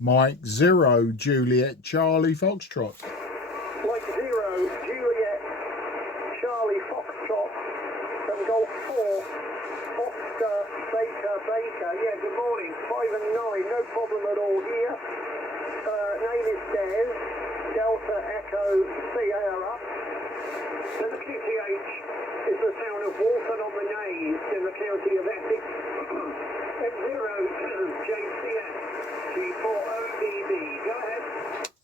Mike 0 Juliet Charlie Foxtrot. Mike 0 Juliet Charlie Foxtrot from Golf 4 Oscar Baker. Yeah, good morning. 5 and 9, no problem at all here. Name is Des, Delta Echo Sierra. And the QTH is the town of Walton on the Naze in the county of Essex. M0 JCS G4OBB. Go ahead.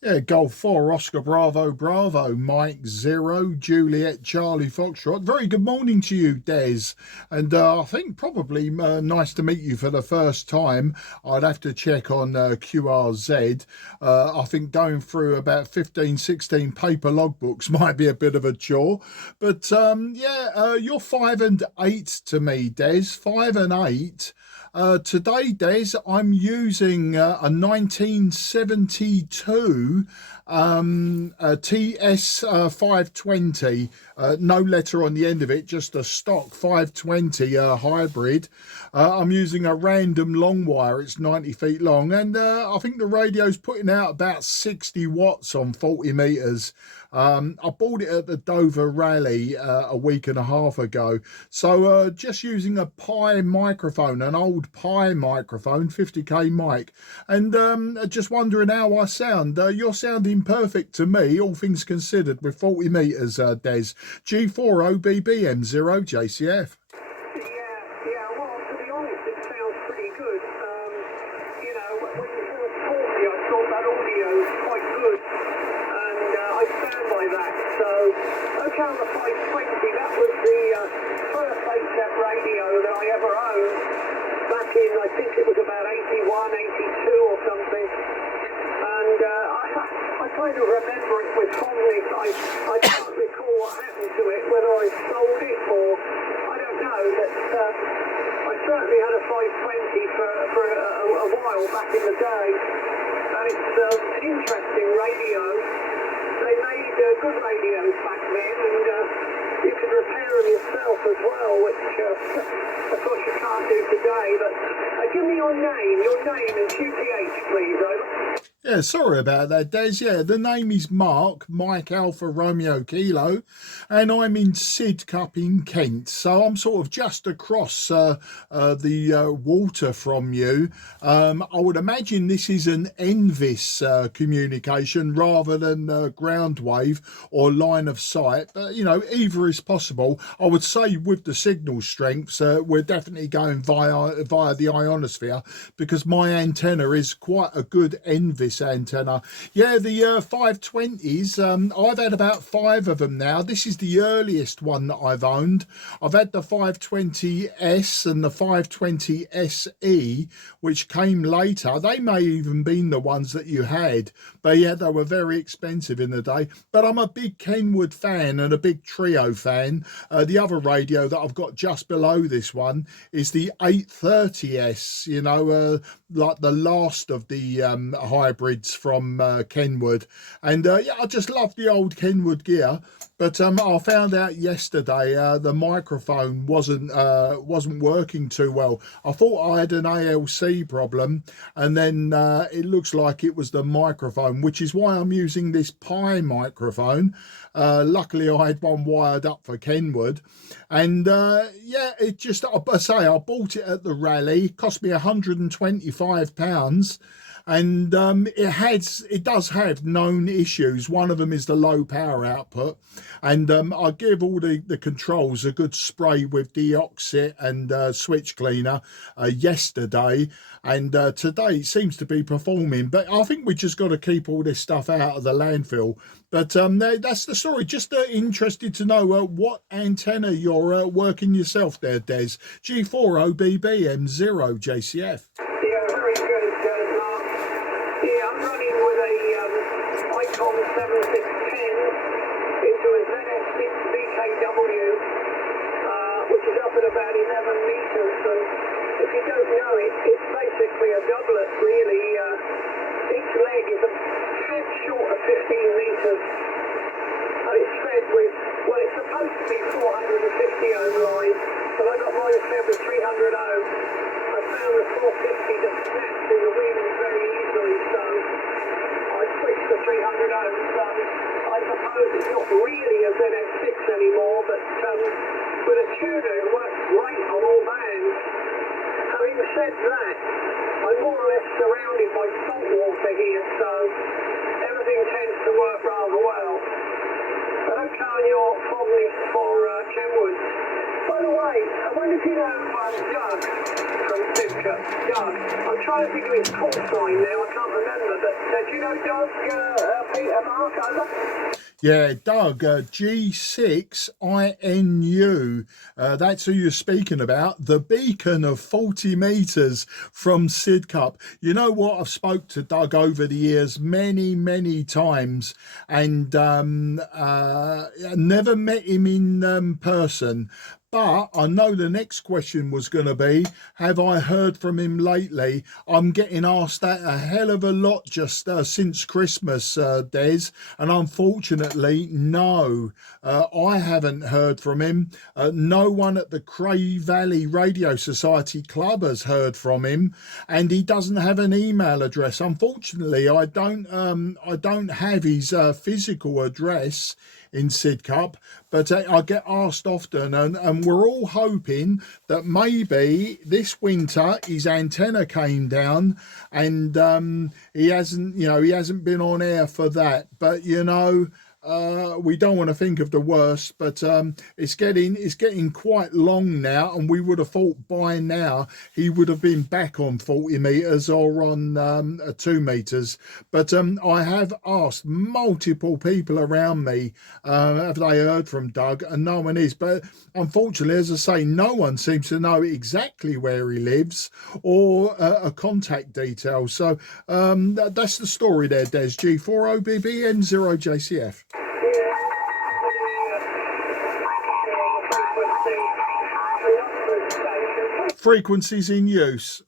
Yeah, Golf 4 Oscar Bravo Mike 0 Juliet Charlie Foxtrot. Very good morning to you, Des. And I think probably nice to meet you for the first time. I'd have to check on QRZ. I think going through about 15, 16 paper logbooks might be a bit of a chore. But you're 5 and 8 to me, Des. 5 and 8. Today, Des, I'm using a 1972 a TS-520, no letter on the end of it, just a stock 520 hybrid. I'm using a random long wire, it's 90 feet long, and I think the radio's putting out about 60 watts on 40 meters. I bought it at the Dover Rally a week and a half ago. So just using a Pi microphone, an old Pi microphone, 50k mic. And just wondering how I sound. You're sounding perfect to me, all things considered, with 40 meters, Des. G4 OBB M0 JCF. Yeah, well, to be honest, it sounds pretty good. You know, when you first taught me, I thought that audio was quite good. I stand by that. So, okay, on the 520, that was the first 8-step radio that I ever owned back in, I think it was about 81, 82 or something. And I kind of remember it with fondness. I can't recall what happened to it, whether I sold it or I don't know. But I certainly had a 520 for a while back in the day. And it's an interesting radio. They made good radios back then, and you could repair them yourself as well, which of course you can't do today. But give me your name and QTH, please, over. Yeah, sorry about that, Des. Yeah, the name is Mike Alpha Romeo Kilo, and I'm in Sidcup in Kent. So I'm sort of just across the water from you. I would imagine this is an NVIS communication rather than ground wave or line of sight. But, you know, either is possible. I would say with the signal strengths, we're definitely going via the ionosphere, because my antenna is quite a good NVIS antenna. Yeah, the 520s, I've had about 5 of them now. This is the earliest one that I've owned. I've had the 520S and the 520SE, which came later. They may even been the ones that you had, but yeah, they were very expensive in the day. But I'm a big Kenwood fan and a big Trio fan. The other radio that I've got just below this one is the 830S, you know, like the last of the hybrids from Kenwood. And yeah, I just love the old Kenwood gear. But I found out yesterday the microphone wasn't working too well. I thought I had an ALC problem, and then it looks like it was the microphone, which is why I'm using this Pi microphone. Luckily, I had one wired up for Kenwood, and yeah, it just, I say, I bought it at the rally. It cost me £125. And it does have known issues. One of them is the low power output, and I give all the controls a good spray with deoxit and switch cleaner yesterday, and today it seems to be performing. But I think we just got to keep all this stuff out of the landfill. But that's the story. Just interested to know what antenna you're working yourself there, Des. G4 OBB M0 JCF. Yeah, very good, Mark. Yeah, I'm running with a Icon 7610 into a ZS6 BKW, which is up at about 11 meters. And if you don't know it, it's basically a doublet, really. Each leg is a tad short of 15 meters. And it's fed with, well, it's supposed to be 450 ohm line, but I got mine fed with 300 ohm. I found the 450 just snaps in the wind very easily, so not really a ZX6 anymore, but with a tuner it works great on all bands. Having said that, I'm more or less surrounded by salt water here, so everything tends to work rather well. I don't count your fondness for Kenwood. By the way, I wonder if you know Doug from Sidcup. Doug. I'm trying to think of his call sign now, I can't remember, but do you know Doug, Peter Mark, over? Yeah, Doug, G6INU. That's who you're speaking about. The beacon of 40 metres from Sidcup. You know what? I've spoke to Doug over the years many times, and never met him in person. But I know the next question was going to be, have I heard from him lately? I'm getting asked that a hell of a lot just since Christmas, Des, and unfortunately, no. I haven't heard from him. No one at the Cray Valley Radio Society Club has heard from him, and he doesn't have an email address. Unfortunately, I don't have his physical address in Sidcup, but I get asked often, and we're all hoping that maybe this winter his antenna came down, and he hasn't been on air for that. But we don't want to think of the worst, but it's getting quite long now, and we would have thought by now he would have been back on 40 metres or on 2 metres. But I have asked multiple people around me, have they heard from Doug, and no one is. But unfortunately, as I say, no one seems to know exactly where he lives or a contact detail. So that's the story there, Des. G4OBBM0JCF. Frequencies in use.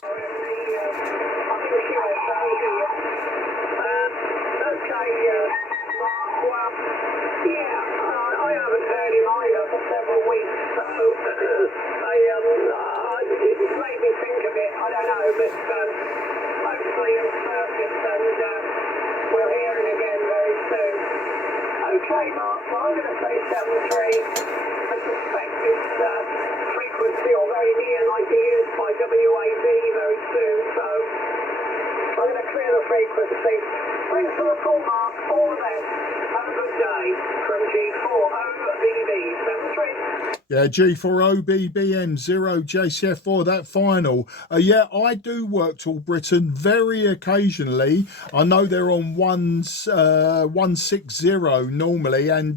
Okay, Mark, well, I'm going to say 7.3. I suspect it's frequency or very near might be used by WAD very soon, so I'm going to clear the frequency. Thanks for the call, Mark. All the best. Have a good day from G4OBB 73. Yeah, G4OBBM0JCF for that final. Yeah, I do work till Britain very occasionally. I know they're on 160 normally, and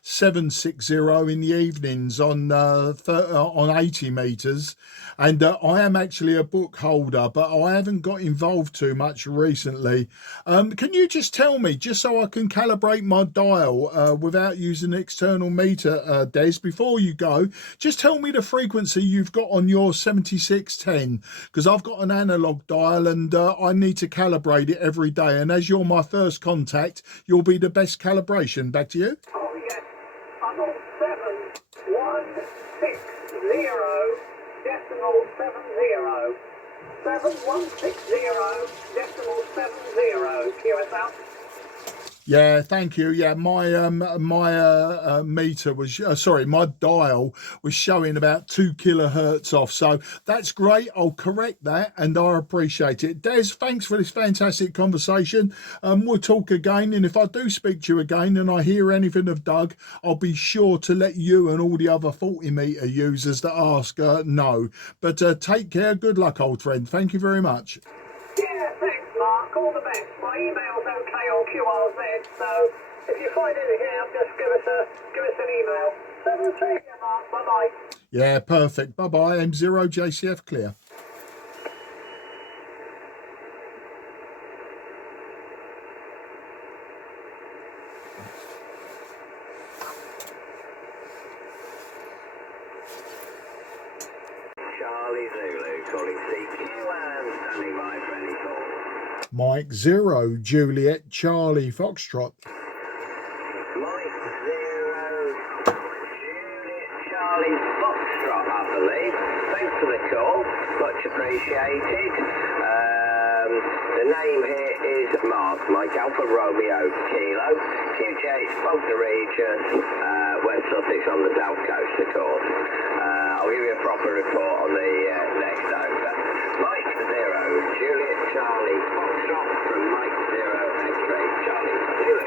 760 in the evenings on 80 metres. And I am actually a book holder, but I haven't got involved too much recently. Can you just tell me, just so I can calibrate my dial without using an external meter, Des, before you go, just tell me the frequency you've got on your 7610, because I've got an analog dial and I need to calibrate it every day. And as you're my first contact, you'll be the best calibration. Back to you. Oh, yes. I'm on 7160 decimal 70. 7160 decimal 70. QSL. Yeah, thank you. Yeah, my meter was my dial was showing about 2 kilohertz off. So that's great. I'll correct that, and I appreciate it. Des, thanks for this fantastic conversation. We'll talk again, and if I do speak to you again and I hear anything of Doug, I'll be sure to let you and all the other 40 meter users that ask know. But take care. Good luck, old friend. Thank you very much. Yeah, thanks, Mark. All the best. My email's okay on QRZ, so if you find anything out, just give us an email. 7-3, Mark. Bye-bye. Yeah, perfect. Bye-bye. M0JCF clear. Charlie Zulu calling CQ and standing by for any call. Mike 0, Juliet, Charlie, Foxtrot. Mike 0, Juliet, Charlie, Foxtrot, I believe. Thanks for the call, much appreciated. The name here is Mark, Mike Alpha Romeo Kilo, QJ, Boulder Regis, West Sussex on the south coast, of course. I'll give you a proper report on the next over. Mike 0, Juliet Charlie, Foxtrot from Mike 0, X-Ray Charlie Zulu.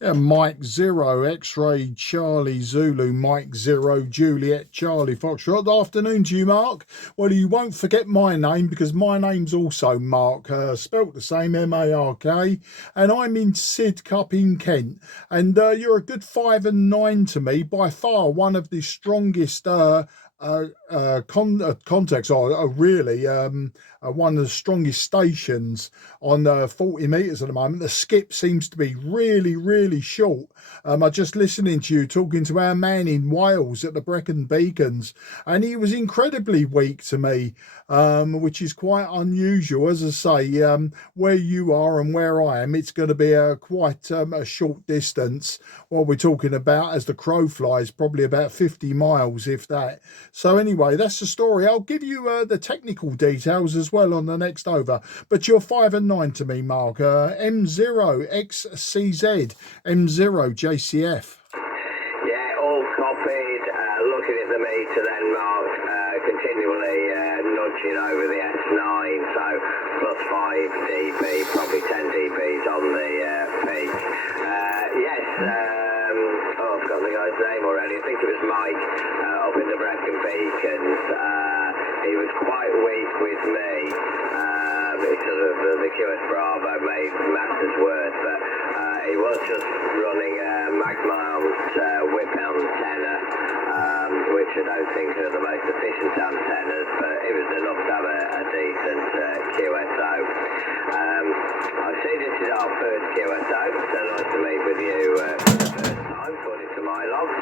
Yeah, Mike 0, X-Ray Charlie Zulu, Mike 0, Juliet Charlie Foxtrot. Afternoon to you, Mark. Well, you won't forget my name because my name's also Mark, spelt the same, M-A-R-K, and I'm in Sidcup in Kent. And you're a good 5 and 9 to me, by far one of the strongest contacts, or really one of the strongest stations on 40 metres at the moment. The skip seems to be really short. I just listening to you talking to our man in Wales at the Brecon Beacons, and he was incredibly weak to me, which is quite unusual. As I say, where you are and where I am, it's going to be quite a short distance. What we're talking about, as the crow flies, probably about 50 miles, if that. So anyway, that's the story. I'll give you the technical details as well on the next over. But you're 5 and 9 to me, Mark. M0XCZ, M0 JCF. Yeah, all copied. Looking at the meter then, Mark, continually nudging over the S9, so plus 5 dB, probably 10 dBs on the peak. Yes, I've got the guy's name already. I think it was Mike up in the Brecon Beacons. He was quite weak with me. Sort of the QS Bravo made matters worse, but he was just running a mag-mount whip antenna, which I don't think are the most efficient antennas, but it was enough to have a decent QSO. I see this is our first QSO, so nice to meet with you for the first time, according to my logs.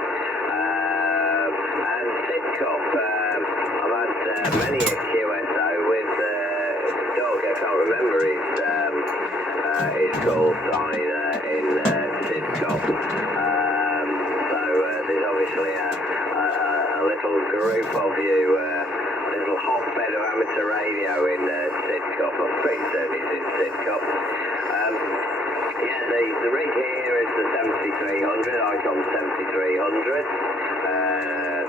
And Sidcup, I've had many a QSO with dog, I can't remember his call sign in Sidcup. So there's obviously a little group of you, a little hotbed of amateur radio in Sidcup. I'm pretty certain it's in Sidcup. Yeah, the rig here is the 7300, Icon 7300.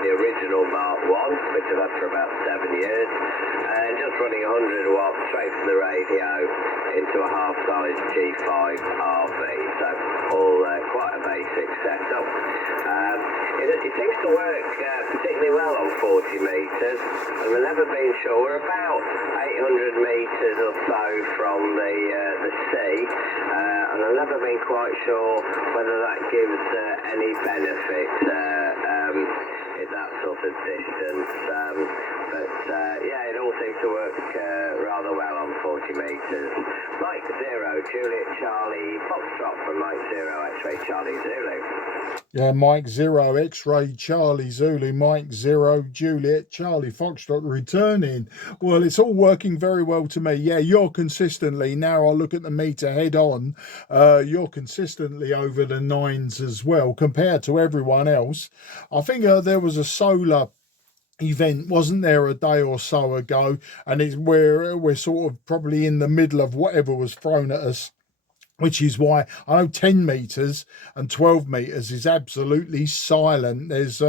The original Mark 1, which I've had for about 7 years, and just running 100 watts straight from the radio into a half-size G5 RV, so all quite a basic setup. It seems to work particularly well on 40 metres, and we've never been sure. We're about 800 metres or so from the sea, and I've never been quite sure whether that gives any benefit at that sort of distance. But yeah, it all seems to work rather well on 40 metres. Mike 0, Juliet Charlie Foxtrot from Mike 0, X-Ray Charlie Zulu. Yeah, Mike 0, X-Ray Charlie Zulu, Mike 0, Juliet Charlie Foxtrot returning. Well, it's all working very well to me. Yeah, you're consistently, now I'll look at the meter head on, you're consistently over the 9s as well compared to everyone else. I think there was a solar event, wasn't there, a day or so ago, and it's where we're sort of probably in the middle of whatever was thrown at us, which is why I know 10 metres and 12 metres is absolutely silent. There's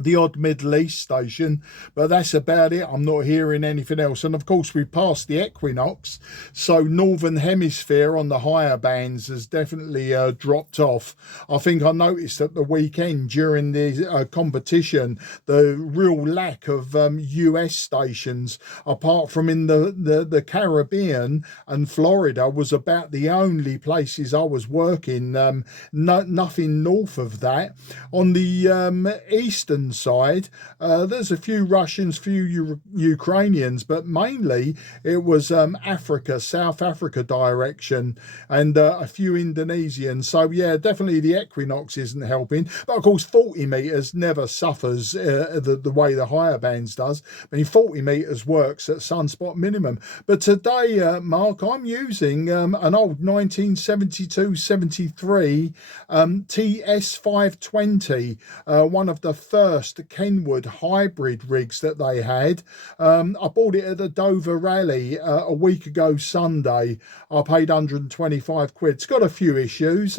the odd Middle East station, but that's about it. I'm not hearing anything else. And of course, we've passed the equinox, so Northern Hemisphere on the higher bands has definitely dropped off. I think I noticed at the weekend during the competition, the real lack of US stations, apart from in the Caribbean and Florida, was about the only places I was working. Nothing north of that. On the eastern side, there's a few Russians, few Ukrainians, but mainly it was Africa, South Africa direction, and a few Indonesians. So yeah, definitely the equinox isn't helping. But of course, 40 metres never suffers the way the higher bands does. I mean, 40 metres works at sunspot minimum. But today, Mark, I'm using an old 1972-73 TS-520, one of the first first Kenwood hybrid rigs that they had. I bought it at the Dover Rally a week ago Sunday. I paid 125 quid. It's got a few issues.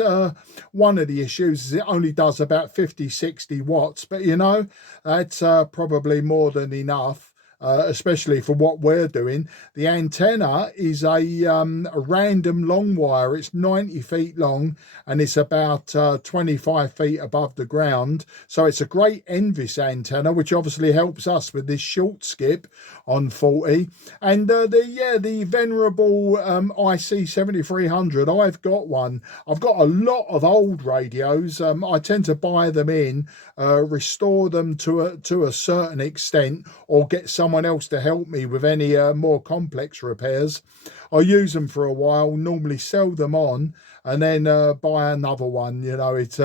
One of the issues is it only does about 50-60 watts, but you know, that's probably more than enough. Especially for what we're doing. The antenna is a random long wire. It's 90 feet long and it's about 25 feet above the ground. So it's a great Envis antenna, which obviously helps us with this short skip on 40. And the venerable IC 7300, I've got one. I've got a lot of old radios. I tend to buy them in, restore them to a certain extent, or get someone else to help me with any more complex repairs. I use them for a while, normally sell them on, and then buy another one. You know, it's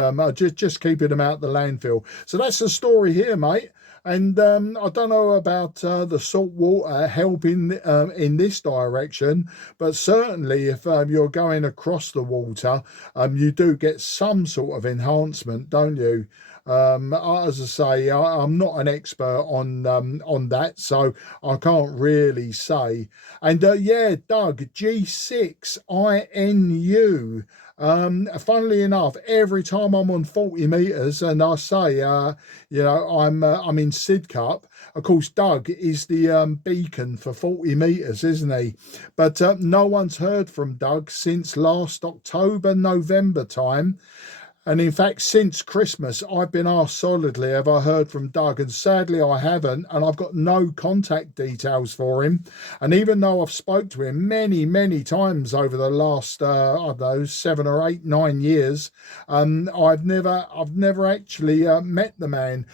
just keeping them out the landfill. So that's the story here, mate. And I don't know about the salt water helping in this direction, but certainly if you're going across the water, you do get some sort of enhancement, don't you? As I say, I'm not an expert on that, so I can't really say. And yeah, Doug, G6INU. Funnily enough, every time I'm on 40 meters and I say, you know, I'm in Sidcup. Of course, Doug is the beacon for 40 meters, isn't he? But no one's heard from Doug since last October, November time. And in fact, since Christmas, I've been asked solidly, have I heard from Doug? And sadly, I haven't. And I've got no contact details for him. And even though I've spoke to him many, many times over the last, I don't know, 7 or 8, 9 years, I've never actually met the man.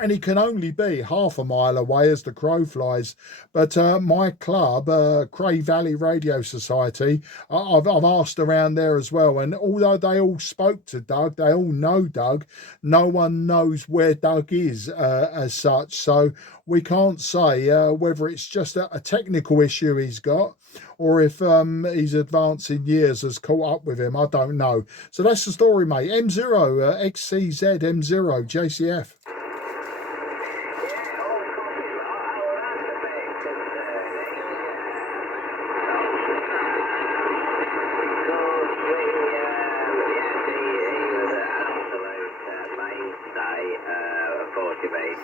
And he can only be half a mile away as the crow flies. But my club, Cray Valley Radio Society, I've asked around there as well. And although they all spoke to Doug, they all know Doug, no one knows where Doug is as such. So we can't say whether it's just a technical issue he's got, or if his advancing years has caught up with him. I don't know. So that's the story, mate. M0, XCZ M0, JCF.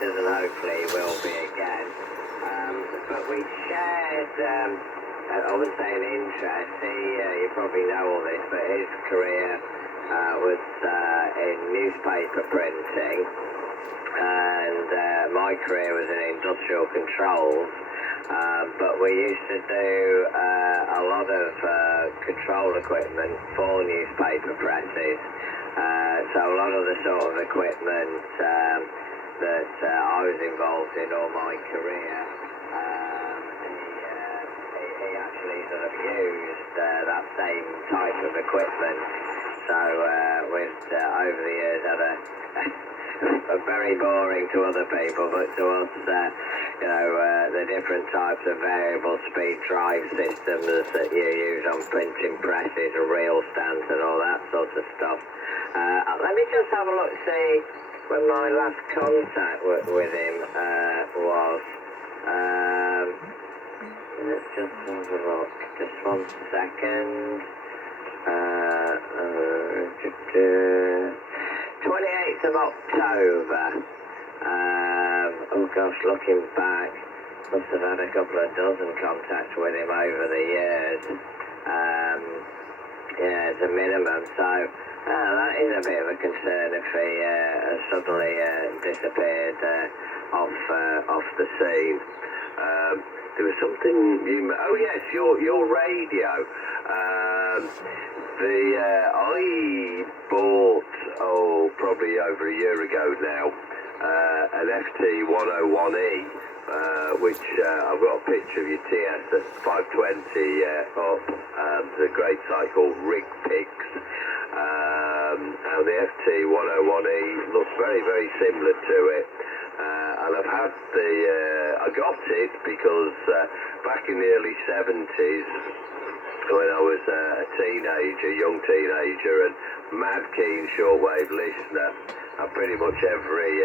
And hopefully will be again. But we shared, I would say an interest. You probably know all this, but his career was in newspaper printing, and my career was in industrial controls. But we used to do a lot of control equipment for newspaper presses. So a lot of the sort of equipment that I was involved in all my career, he actually sort of used that same type of equipment. So we've over the years had a very boring to other people, but to us, you know, the different types of variable speed drive systems that you use on printing presses and reel stands and all that sort of stuff. Let me just have a look, see when my last contact with him was. Let's just have a look. Just 1 second. 28th of October. Oh gosh, looking back, must have had a couple of dozen contacts with him over the years. Yeah, as a minimum. So that is a bit of a concern if he suddenly disappeared off the scene. There was something you... Oh yes, your radio. I bought, probably over a year ago now, an FT-101E, which I've got a picture of your TS-520 up. There's a great site called Ragchewing. The FT-101E looks very, very similar to it. And I've had I got it because back in the early 70s, when I was a young teenager, and mad keen shortwave listener, And pretty much every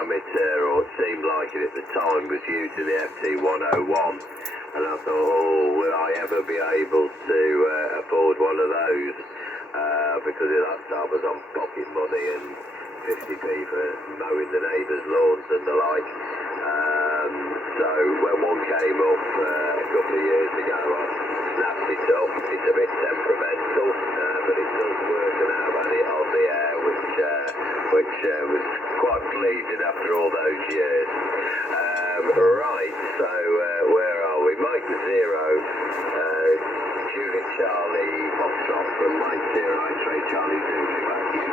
amateur, or it seemed like it at the time, was using the FT-101. And I thought, oh, will I ever be able to afford one of those? Because at that time I was on pocket money and 50p for mowing the neighbours' lawns and the like. So when one came up a couple of years ago, I snapped it up. It's a bit temperamental, but it does work, and I've had it on the air, which was quite pleasing after all those years. Right, so where are we? Mike Zero, Julie Charlie, Foxtrot from Mike Zero, X-Ray Charlie Zulu, back to you.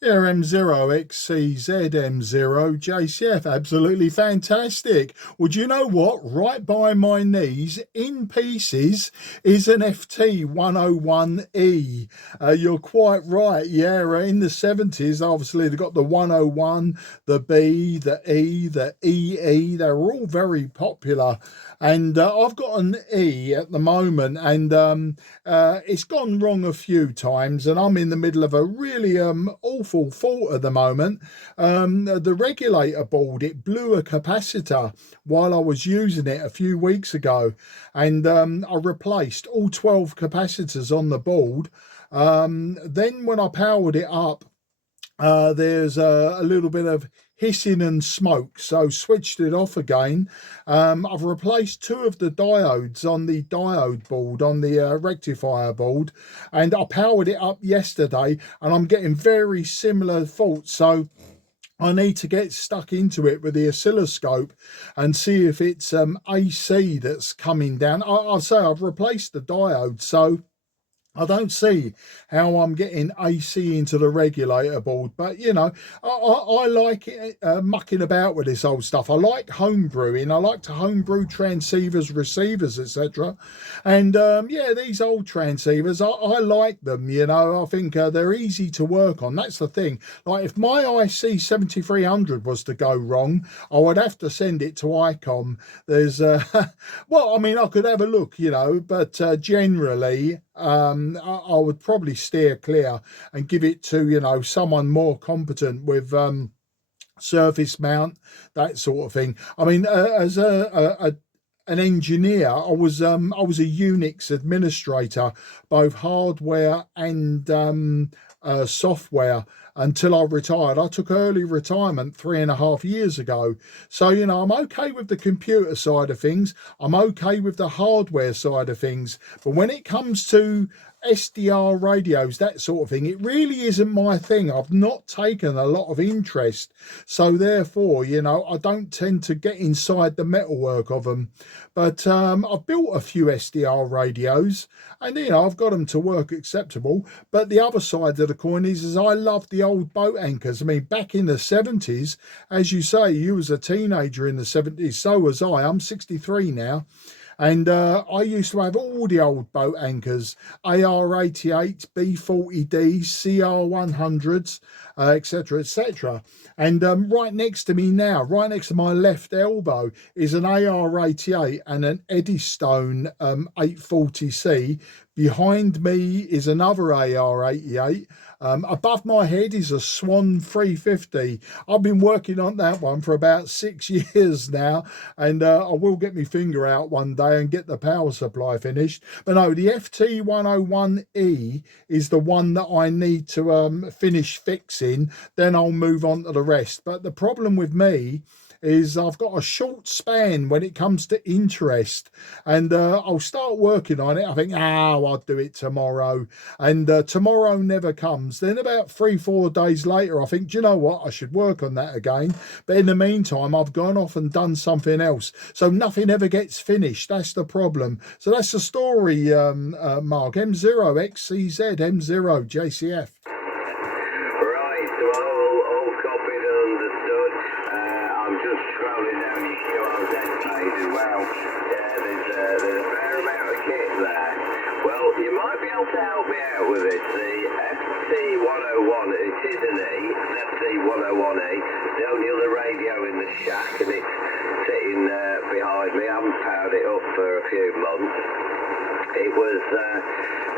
Yeah, M0XCZ M0 JCF, absolutely fantastic. Well, do you know what? Right by my knees, in pieces, is an FT-101E. You're quite right. Yeah, in the 70s, obviously they've got the 101, the B, the E, the EE. They're all very popular. And I've got an E at the moment, and it's gone wrong a few times, and I'm in the middle of a really awful fault at the moment. The regulator board, it blew a capacitor while I was using it a few weeks ago, and I replaced all 12 capacitors on the board. Then when I powered it up, there's a little bit of hissing and smoke, so switched it off again. I've replaced 2 of the diodes on the diode board, on the rectifier board, and I powered it up yesterday, and I'm getting very similar faults. So I need to get stuck into it with the oscilloscope and see if it's AC that's coming down. I'll say I've replaced the diode, so I don't see how I'm getting AC into the regulator board, but you know, I like it, mucking about with this old stuff. I like homebrewing. I like to homebrew transceivers, receivers, etc. And yeah, these old transceivers, I like them. You know, I think they're easy to work on. That's the thing. Like if my IC 7300 was to go wrong, I would have to send it to ICOM. There's, well, I mean, I could have a look, you know, but generally, I would probably steer clear and give it to, you know, someone more competent with surface mount, that sort of thing. I mean, as an engineer, I was a Unix administrator, both hardware and software, until I retired. I took early retirement 3.5 years ago. So, you know, I'm okay with the computer side of things. I'm okay with the hardware side of things. But when it comes to SDR radios, that sort of thing, it really isn't my thing. I've not taken a lot of interest. So therefore, you know, I don't tend to get inside the metalwork of them. But I've built a few SDR radios, and, you know, I've got them to work acceptable. But the other side of the coin is I love the old boat anchors. I mean, back in the 70s, as you say, you was a teenager in the 70s, so was I. I'm 63 now. And I used to have all the old boat anchors, AR-88, B-40D, CR-100s, etc., etc. And right next to me now, right next to my left elbow, is an AR-88 and an Eddystone 840C. Behind me is another AR-88. Above my head is a Swan 350. I've been working on that one for about 6 years now, and I will get my finger out one day and get the power supply finished. But no, the FT-101E is the one that I need to finish fixing. Then I'll move on to the rest. But the problem with me is I've got a short span when it comes to interest, and I'll start working on it. I think, I'll do it tomorrow, and tomorrow never comes. Then about 3-4 days later, I think, do you know what, I should work on that again. But in the meantime, I've gone off and done something else, so nothing ever gets finished. That's the problem. So that's the story, Mark. M0XCZ, M0 JCF. Right, well, all copied and understood. I'm just scrolling down your QRZ page as well. Yeah, there's a fair amount of kit there. Well, you might be able to help me out with this. The FT-101, it is an E, FT-101E. The only other radio in the shack, and it's sitting behind me. I haven't powered it up for a few months. It was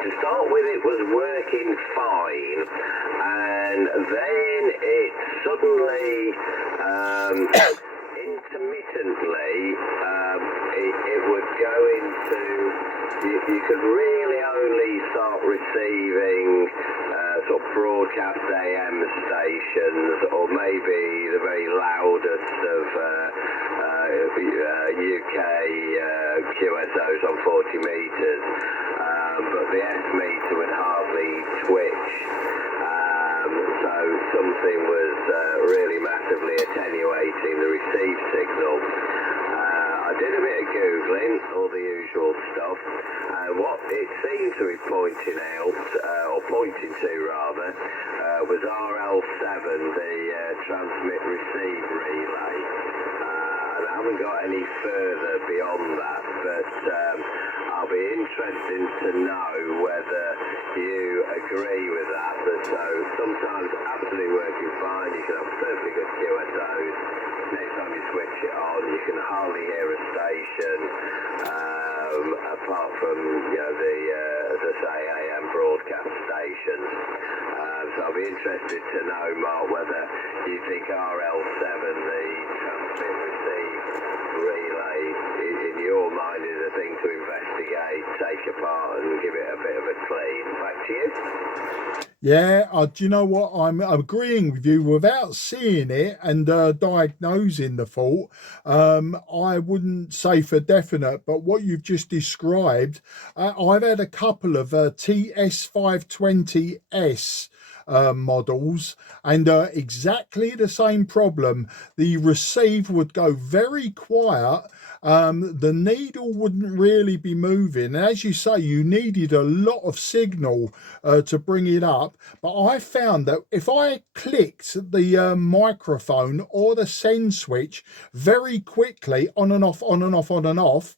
to start with it was working fine, and then it suddenly, intermittently, it would go into, you could really only start receiving sort of broadcast AM stations, or maybe the very loudest of UK QSOs on 40 metres, but the S meter would hardly twitch, so something was really massively attenuating the receive signal. I did a bit of Googling, all the usual stuff, and what it seemed to be pointing out, or pointing to rather, was RL7, the transmit receive relay. And I haven't got any further beyond that, but I'll be interested to know whether you agree with that. So sometimes absolutely working fine, you can have perfectly good QSOs. Next time you switch it on, you can hardly hear a station, apart from, you know, the, as I say, AM broadcast stations. So I'll be interested to know, Mark, whether you think RL7, the transmit receive relay, in your mind is a thing to investigate, take apart and give it a bit of a clean. Back to you. Yeah, do you know what? I'm agreeing with you without seeing it and diagnosing the fault. I wouldn't say for definite, but what you've just described, I've had a couple of TS-520S models, and exactly the same problem. The receive would go very quiet. The needle wouldn't really be moving. And as you say, you needed a lot of signal to bring it up. But I found that if I clicked the microphone or the send switch very quickly, on and off, on and off, on and off,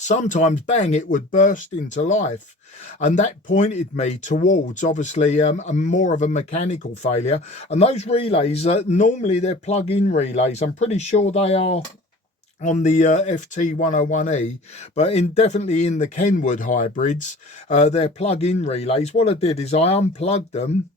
sometimes bang, it would burst into life, and that pointed me towards obviously a more of a mechanical failure. And those relays, normally they're plug-in relays. I'm pretty sure they are on the FT101E, but definitely in the Kenwood hybrids, they're plug-in relays. What I did is I unplugged them,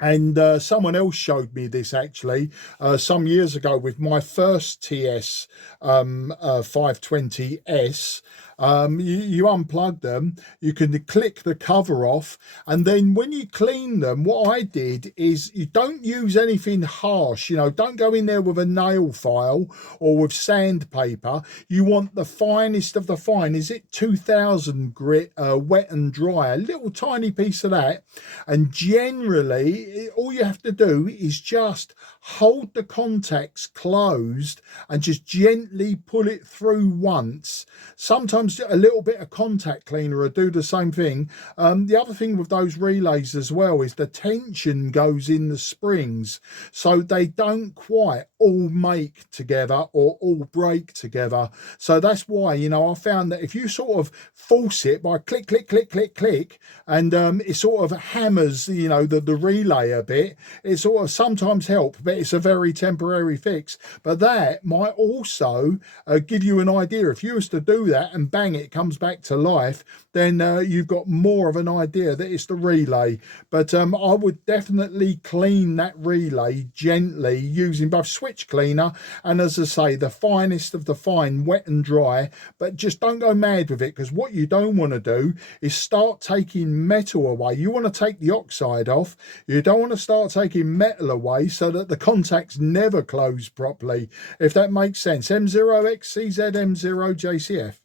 and someone else showed me this actually some years ago with my first TS 520S. You unplug them, you can click the cover off, and then when you clean them, what I did is you don't use anything harsh, you know, don't go in there with a nail file or with sandpaper. You want the finest of the fine. Is it 2000 grit, wet and dry, a little tiny piece of that. And generally all you have to do is just hold the contacts closed and just gently pull it through once. Sometimes a little bit of contact cleaner will do the same thing. The other thing with those relays as well is the tension goes in the springs, so they don't quite all make together or all break together. So that's why, you know, I found that if you sort of force it by click, click, click, click, click, and it sort of hammers, you know, the relay a bit, it sort of sometimes help, but it's a very temporary fix. But that might also give you an idea. If you was to do that and bang, it comes back to life, then you've got more of an idea that it's the relay. But I would definitely clean that relay gently using both switch cleaner and, as I say, the finest of the fine, wet and dry. But just don't go mad with it, because what you don't want to do is start taking metal away. You want to take the oxide off. You don't want to start taking metal away so that the contacts never close properly, if that makes sense. M0XCZ, M0JCF.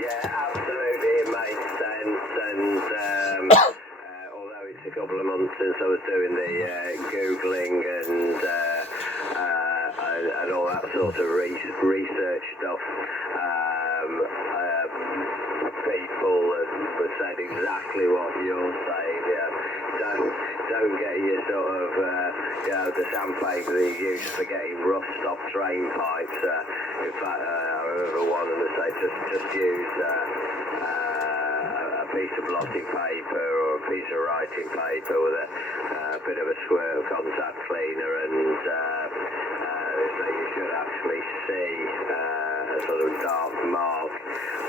Yeah, absolutely, it makes sense. And although it's a couple of months since I was doing the Googling and all that sort of research stuff, people have said exactly what you're saying. Yeah, don't get your sort of you know, the sandpaper that you use for getting rust off drain pipes. In fact, I remember one of them say just use a piece of blotting paper or a piece of writing paper with a bit of a squirt of contact cleaner, and so you should actually see a sort of dark mark.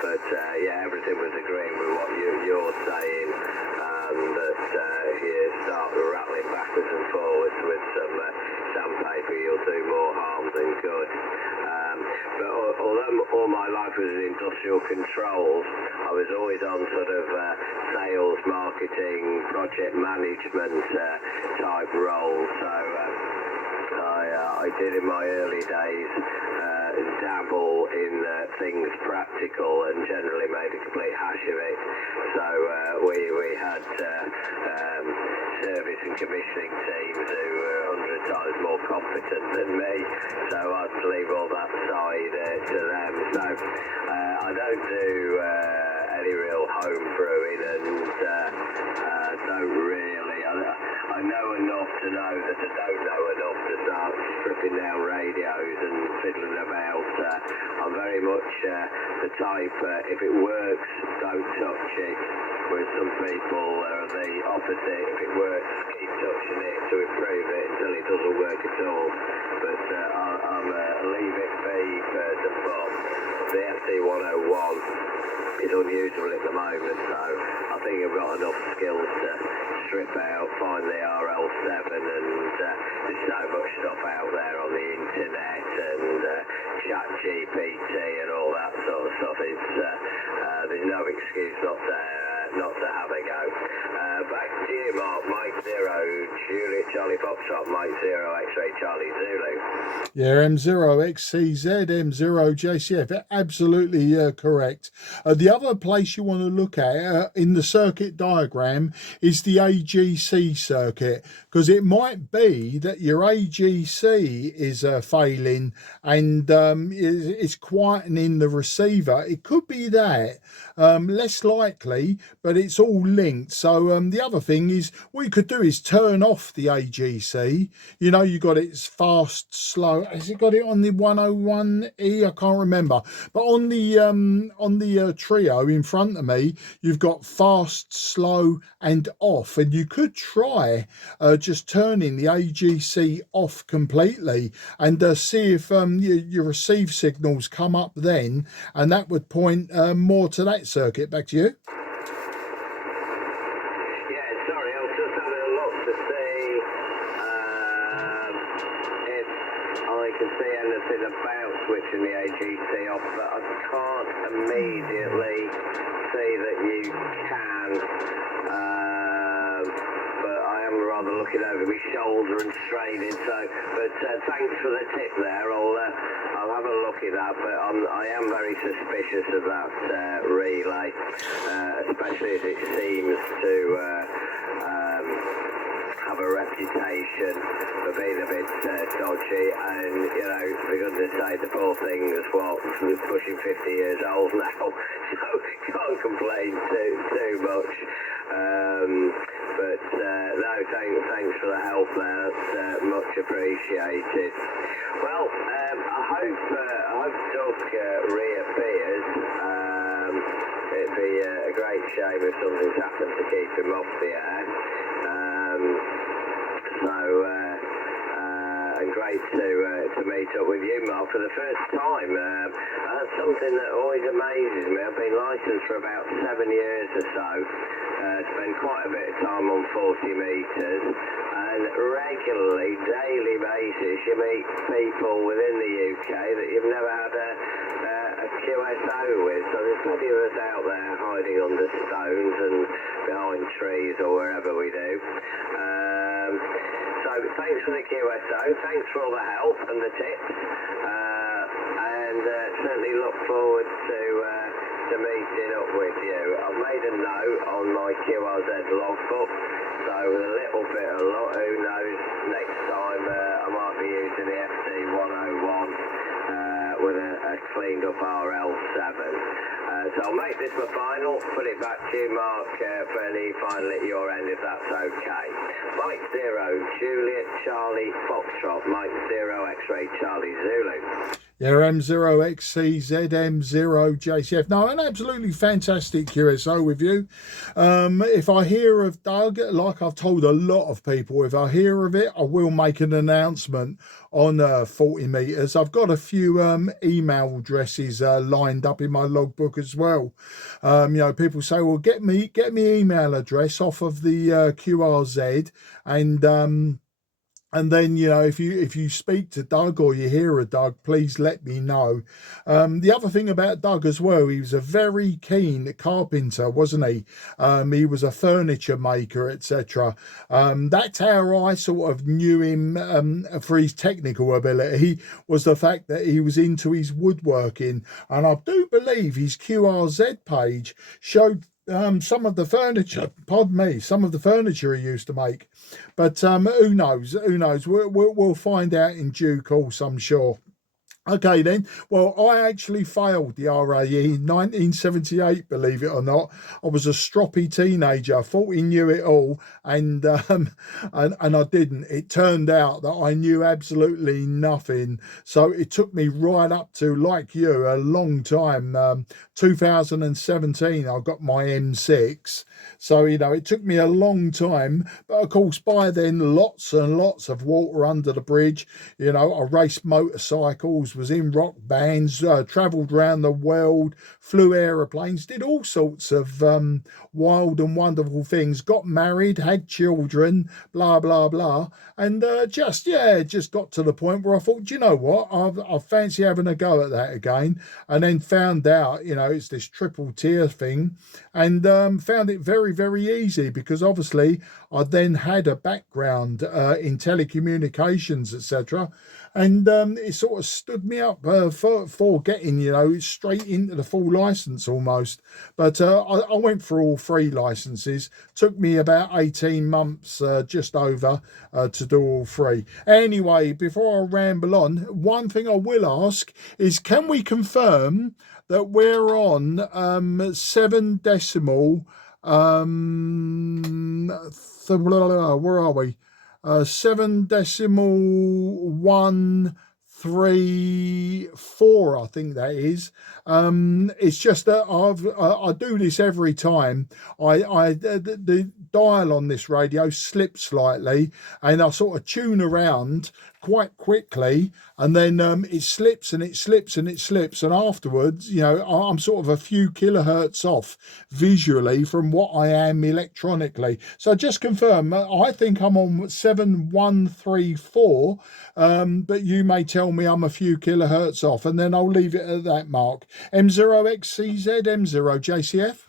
But yeah, everything was agreeing with what you're saying. industrial controls. I was always on sort of sales, marketing, project management type roles. So I did in my early days dabble in things practical and generally made a complete hash of it. So we had service and commissioning teams who were 100 times more competent than me, so I'd leave all that side to them. So I don't do any real home brewing and don't really. I know enough to know that I don't know enough to start stripping down radios and fiddling about. I'm very much the type, if it works, don't touch it. Whereas some people are the opposite. If it works, keep touching it to improve it until it doesn't work at all. But I'm a leave it be person, but the FD101 is unusual at the moment, so I think I've got enough skills to strip out, find the RL7, and there's so much stuff out there on the internet and chat GPT and all that sort of stuff. There's no excuse not to have a go. Back to you, Mark. Mike 0, Juliet Charlie Foxtrot, Mike 0, X-Ray Charlie Zulu. Yeah, M0XCZ, M0JCF, absolutely correct. The other place you want to look at in the circuit diagram is the AGC circuit, because it might be that your AGC is failing and it's quietening the receiver. It could be that, less likely, but it's all linked. So the other thing is, what you could do is turn off the AGC. You know, you got it fast, slow. Has it got it on the 101E? I can't remember. But on the Trio in front of me, you've got fast, slow, and off. And you could try just turning the AGC off completely and see if your receive signals come up then, and that would point more to that circuit. Back to you. Switching the AGC off, but I can't immediately see that you can, but I am rather looking over my shoulder and straining, so, but thanks for the tip there. I'll have a look at that, but I am very suspicious of that relay, especially as it seems to have a reputation for being a bit dodgy, and you know, for goodness sake, the poor thing is pushing 50 years old now, so can't complain too much. But no, thanks for the help there. That's much appreciated. Well, I hope Doug reappears. It'd be a great shame if something's happened to keep him off the air. And great to meet up with you, Mark, for the first time. That's something that always amazes me. I've been licensed for about 7 years or so. Spend quite a bit of time on 40 metres, and regularly, daily basis, you meet people within the UK that you've never had a QSO with. So there's plenty of us out there hiding under stones and behind trees or wherever we do. So thanks for the QSO, thanks for all the help and the tips, and certainly look forward to meeting up with you. I've made a note on my QRZ logbook, so with a little bit of luck, who knows, next time I might be using the FD101 with a cleaned up RL7. So I'll make this my final, put it back to you, Mark, for any final at your end, if that's okay. Mike 0, Juliet Charlie Foxtrot, Mike 0, X-Ray Charlie Zulu. Yeah, M0XCZ, M0JCF. No, an absolutely fantastic QSO with you. If I hear of Doug, like I've told a lot of people, if I hear of it, I will make an announcement on 40 metres. I've got a few email addresses lined up in my logbook as well. You know, people say, well, get me email address off of the QRZ, and And then, you know, if you speak to Doug or you hear a Doug, please let me know. The other thing about Doug as well, he was a very keen carpenter, wasn't he? He was a furniture maker, etc. That's how I sort of knew him for his technical ability, was the fact that he was into his woodworking. And I do believe his QRZ page showed some of the furniture, pardon me, some of the furniture he used to make. But who knows? Who knows? We'll find out in due course, I'm sure. Okay, then. Well, I actually failed the RAE in 1978, believe it or not. I was a stroppy teenager. I thought he knew it all, and and I didn't. It turned out that I knew absolutely nothing. So it took me right up to, like you, a long time. 2017, I got my M6. So, you know, it took me a long time. But of course, by then, lots and lots of water under the bridge. You know, I raced motorcycles, was in rock bands, travelled around the world, flew aeroplanes, did all sorts of wild and wonderful things, got married, had children, blah, blah, blah. And just got to the point where I thought, do you know what? I fancy having a go at that again. And then found out, you know, it's this triple tier thing, and found it very, very easy because obviously I then had a background in telecommunications, etc. And it sort of stood me up for getting, you know, straight into the full license almost. But I went for all 3 licenses. Took me about 18 months, just over, to do all 3. Anyway, before I ramble on, one thing I will ask is, can we confirm that we're on 7 decimal, where are we? 7.134, I think that is. It's just that I do this every time. The dial on this radio slips slightly, and I sort of tune around quite quickly, and then it slips and it slips and it slips, and afterwards, you know, I'm sort of a few kilohertz off visually from what I am electronically. So just confirm, I think I'm on 7134, but you may tell me I'm a few kilohertz off, and then I'll leave it at that mark. M0XCZ, M0JCF.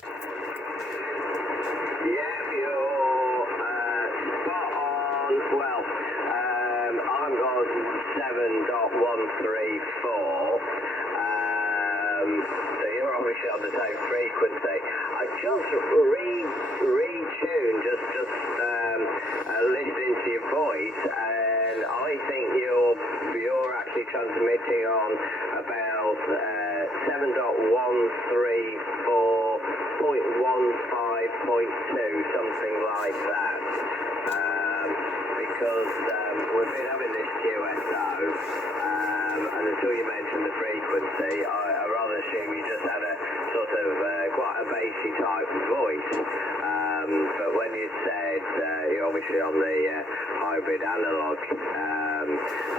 On the same frequency. I just retuned, just listening to your voice, and I think you're actually transmitting on about 7.134.15.2, something like that. Because we've been having this QSO, and until you mentioned the frequency, I rather assume you just had a sort of quite a bassy type voice. But when you said you're obviously on the hybrid analog,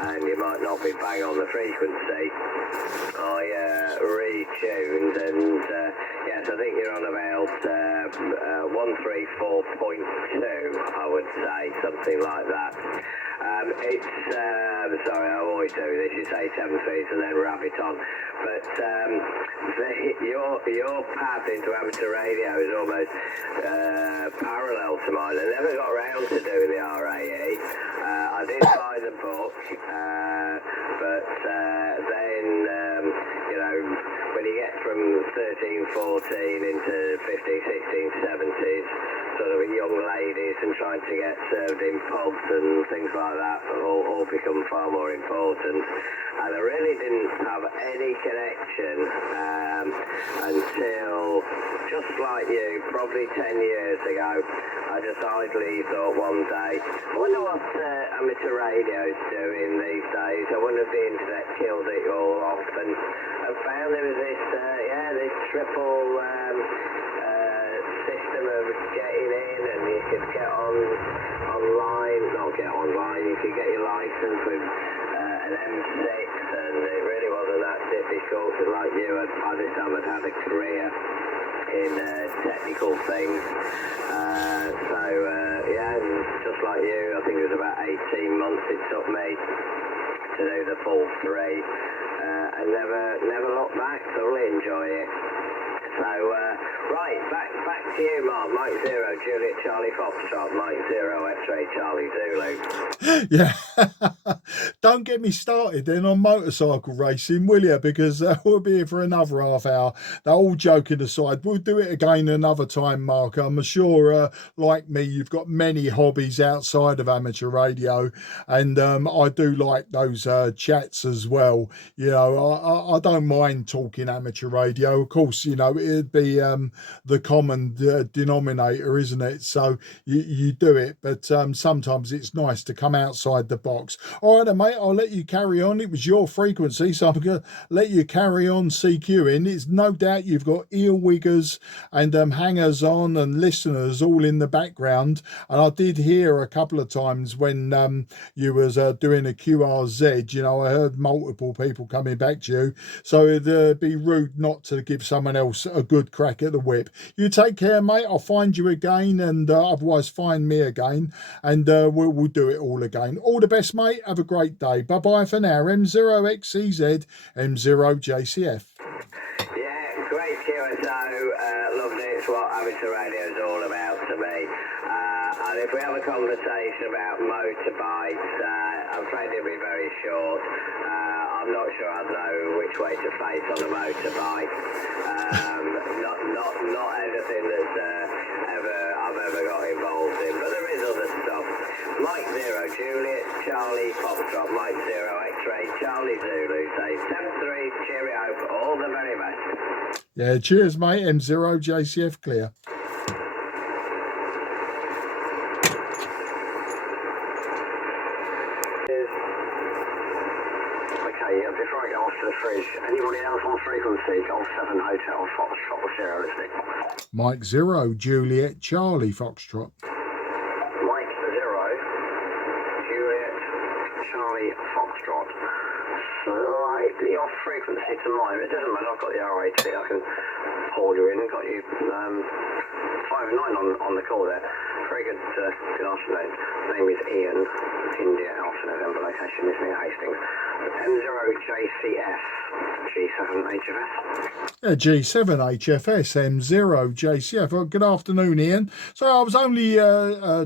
and you might not be bang on the frequency, I retuned, and yes, I think you're on about 134.2, I would say, something like that. It's sorry, I always do this. You say 7 feet and then rabbit on, but your path into amateur radio is almost parallel to mine. I never got around to doing the RAE. I did buy the book, but then you know, when you get from 13, 14 into 15, 16, 17s, sort of young ladies and trying to get served in pubs and things like that all become far more important. And I really didn't have any connection until, just like you, probably 10 years ago. I just idly thought one day, I wonder what amateur radio's doing these days. I wonder if the internet killed it all off, and I found there was this this triple system of getting in, and you could get online, you could get your license with an M6, and it really wasn't that difficult. Like you, by this time I'd had a career in technical things, so just like you. I think it was about 18 months it took me to do the full 3, and never looked back. Thoroughly enjoy it. So, right, back to you, Mark. Mike 0, Juliet Charlie Foxtrot, Mike 0, X-Ray Charlie Zulu. Yeah, don't get me started then on motorcycle racing, will you? Because we'll be here for another half hour. Now, all joking aside, we'll do it again another time, Mark. I'm sure, like me, you've got many hobbies outside of amateur radio, and I do like those chats as well. You know, I don't mind talking amateur radio. Of course, you know, it'd be the common denominator, isn't it? So you do it, but sometimes it's nice to come outside the box. All right, then, mate, I'll let you carry on. It was your frequency, so I'm going to let you carry on CQing. It's no doubt you've got earwiggers and hangers on and listeners all in the background. And I did hear a couple of times when you was doing a QRZ, you know, I heard multiple people coming back to you. So it'd be rude not to give someone else a good crack at the whip. You take care, mate. I'll find you again, and otherwise find me again, and we'll do it all again. All the best, mate. Have a great day. Bye bye for now. M0XCZ, M0JCF. Yeah, great QSO. Loved it. It's what amateur radio is all about to me. And if we have a conversation about motorbikes, I'm afraid it'll be very short. I'm not sure I'd know which way to face on a motorbike. Not anything that's I've ever got involved in, but there is other stuff. Mike 0, Juliet, Charlie Foxtrot, Mike 0, X-Ray, Charlie Zulu. Say 7-3, cheerio, all the very best. Yeah, cheers, mate. M0JCF clear. Before I go off to the fridge, anybody else on frequency? Golf 7 Hotel Foxtrot 0 listening. Mike 0, Juliet, Charlie Foxtrot. Mike 0, Juliet, Charlie Foxtrot. Slightly off frequency to mine. It doesn't matter, I've got the RAT, I can hold you in. Got you 5-9 on the call there. Very good, good afternoon. Name is Ian, India Alpha November, location is near Hastings. M0JCF, G7HFS. Yeah, G7HFS, M0JCF. Well, good afternoon, Ian. So I was only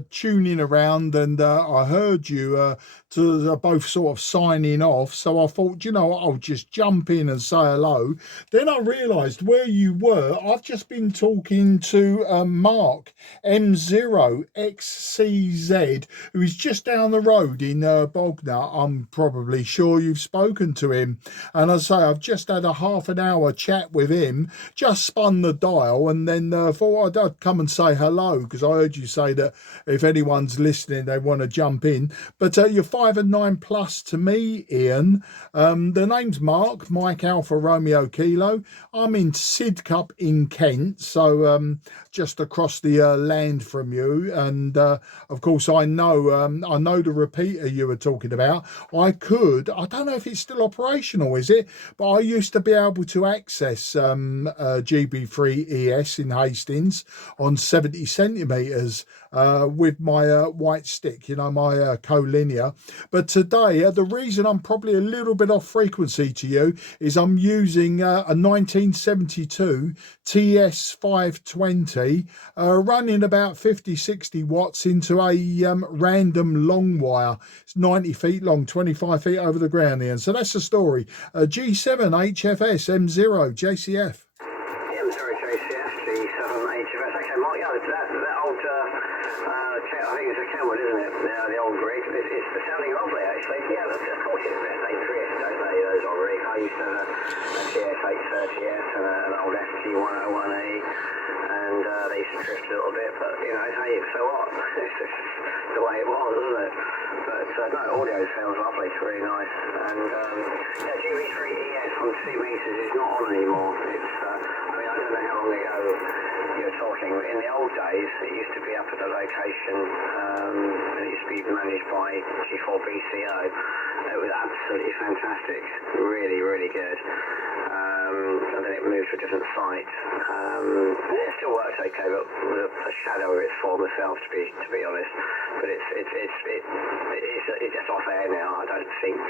tuning around, and I heard you both sort of signing off. So I thought, you know what, I'll just jump in and say hello. Then I realised where you were. I've just been talking to Mark, M0XCZ, who is just down the road in Bognor. I'm probably sure you've spoken to him. And I say, I've just had a half an hour chat with him, just spun the dial, and then thought I'd come and say hello, because I heard you say that if anyone's listening, they want to jump in. But you're 5 and 9 plus to me, Ian. The name's Mark, Mike Alpha Romeo Kilo. I'm in Sidcup in Kent, so just across the land from you. And of course, I know the repeater you were talking about. I don't know if it's still operational, is it? But I used to be able to access GB3 ES in Hastings on 70 centimetres with my white stick, you know, my collinear. But today, the reason I'm probably a little bit off frequency to you is I'm using a 1972 TS-520 running about 50-60 watts into a random long wire. It's 90 feet long, 25 feet over the ground here. And so that's the story. G7 HFS M0 JCF. M0 JCF, G7 HFS. Okay, Mark, yeah, that old, I think it's a Camel, isn't it? The old rig. It's sounding lovely, actually. Yeah, of course it's best. They drift, don't they, those old rigs? I used to have a TS-830S and an old FT101E, and they used to drift a little bit, but, you know, hey, so what? It's just the way it was, isn't it? But, no, audio sounds lovely. It's really nice. And, yeah, GB3ES on 2 meters is not on anymore. It's, I mean, I don't know how long ago you were talking. In the old days, it used to be up at a location, it used to be managed by G4BCO. It was absolutely fantastic. Really, really good. and then it moved to a different site. It still works okay, but with a shadow of its former self, to be honest. But it's just off air now. I don't think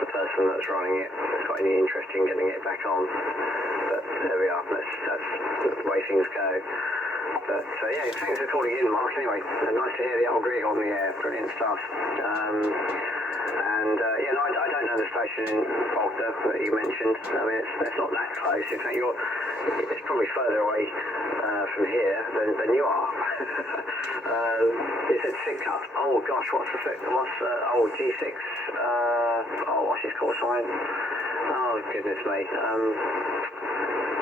the person that's running it has got any interest in getting it back on. But there we are. That's the way things go. But yeah, thanks for calling in, Mark. Anyway, nice to hear the old Greek on the air. Brilliant stuff. Yeah, no, I don't know the station in Boulder that you mentioned. I mean, it's not that close. In fact, it's probably further away from here than you are. You said Sidcup. Oh gosh, what's G6? What's his call sign? Oh goodness me.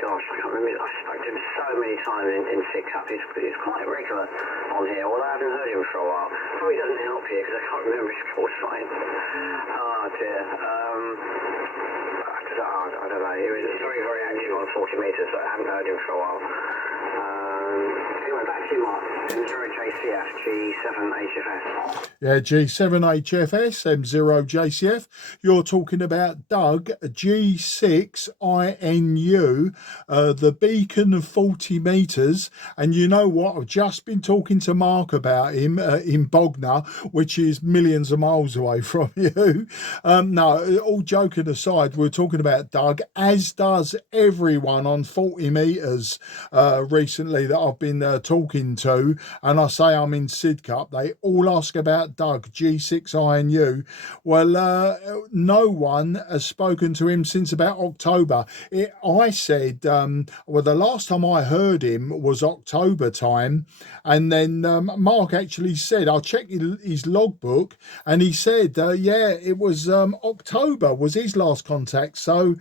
Gosh, I can't remember. I've spoken to him so many times in Sidcup. He's quite regular on here. Well, I haven't heard him for a while. Probably doesn't help here because I can't remember his call sign. Oh dear. I don't know. He was very, very active on 40 metres, but I haven't heard him for a while. Anyway, back to you, Mark. M0JCF, G7HFS. Yeah, G7HFS, M0JCF. You're talking about Doug, G6INU, the beacon of 40 metres. And you know what? I've just been talking to Mark about him in Bognor, which is millions of miles away from you. No, all joking aside, we're talking about Doug, as does everyone on 40 metres recently that I've been talking to. And I say I'm in Sidcup. They all ask about Doug, G6INU. Well, no one has spoken to him since about October. I said, well, the last time I heard him was October time. And then Mark actually said, I'll check his logbook. And he said, yeah, it was October was his last contact. So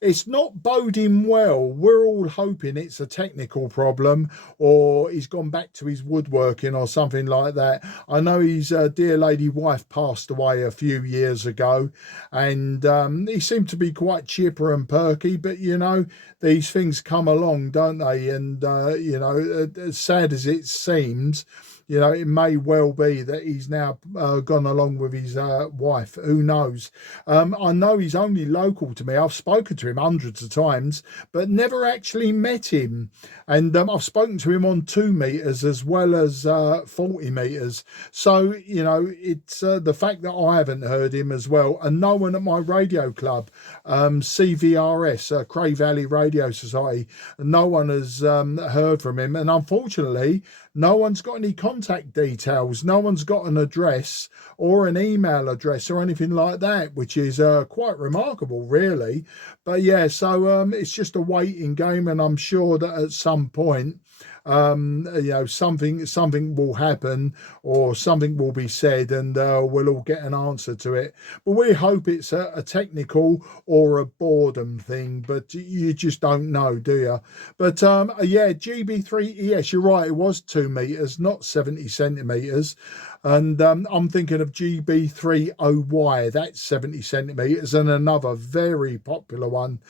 it's not boding well. We're all hoping it's a technical problem or he's gone back to his woodworking or something like that. I know his dear lady wife passed away a few years ago, and he seemed to be quite chipper and perky, but you know, these things come along, don't they? And you know, as sad as it seems, you know, it may well be that he's now gone along with his wife. Who knows? I know he's only local to me. I've spoken to him hundreds of times, but never actually met him. And I've spoken to him on 2 metres as well as 40 metres. So, you know, it's the fact that I haven't heard him as well. And no one at my radio club, CVRS, Cray Valley Radio Society, no one has heard from him. And unfortunately, no one's got any contact details. No one's got an address or an email address or anything like that, which is quite remarkable, really. But yeah, so it's just a waiting game, and I'm sure that at some point, you know, something will happen or something will be said, and we'll all get an answer to it. But we hope it's a technical or a boredom thing, but you just don't know, do you? But yeah, GB3ES, you're right, it was 2 metres, not 70 centimetres. And I'm thinking of GB30Y, that's 70 centimetres, and another very popular one.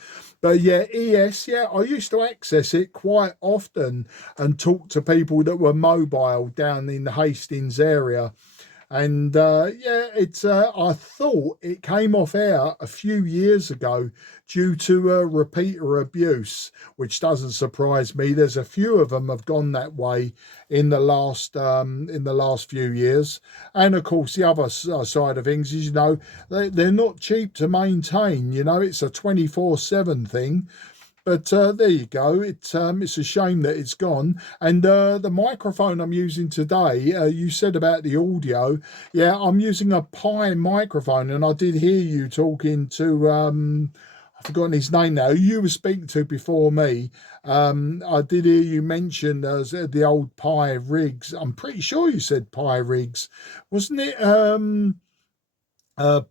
But yeah, ES, yeah, I used to access it quite often and talk to people that were mobile down in the Hastings area. And yeah, it's I thought it came off air a few years ago due to repeater abuse, which doesn't surprise me. There's a few of them have gone that way in the last few years. And of course, the other side of things is, you know, they're not cheap to maintain. You know, it's a 24/7 thing. But there you go. It's a shame that it's gone. And the microphone I'm using today, you said about the audio. Yeah, I'm using a Pi microphone, and I did hear you talking to, I've forgotten his name now, who you were speaking to before me. I did hear you mention the old Pi rigs. I'm pretty sure you said Pi rigs. Wasn't it?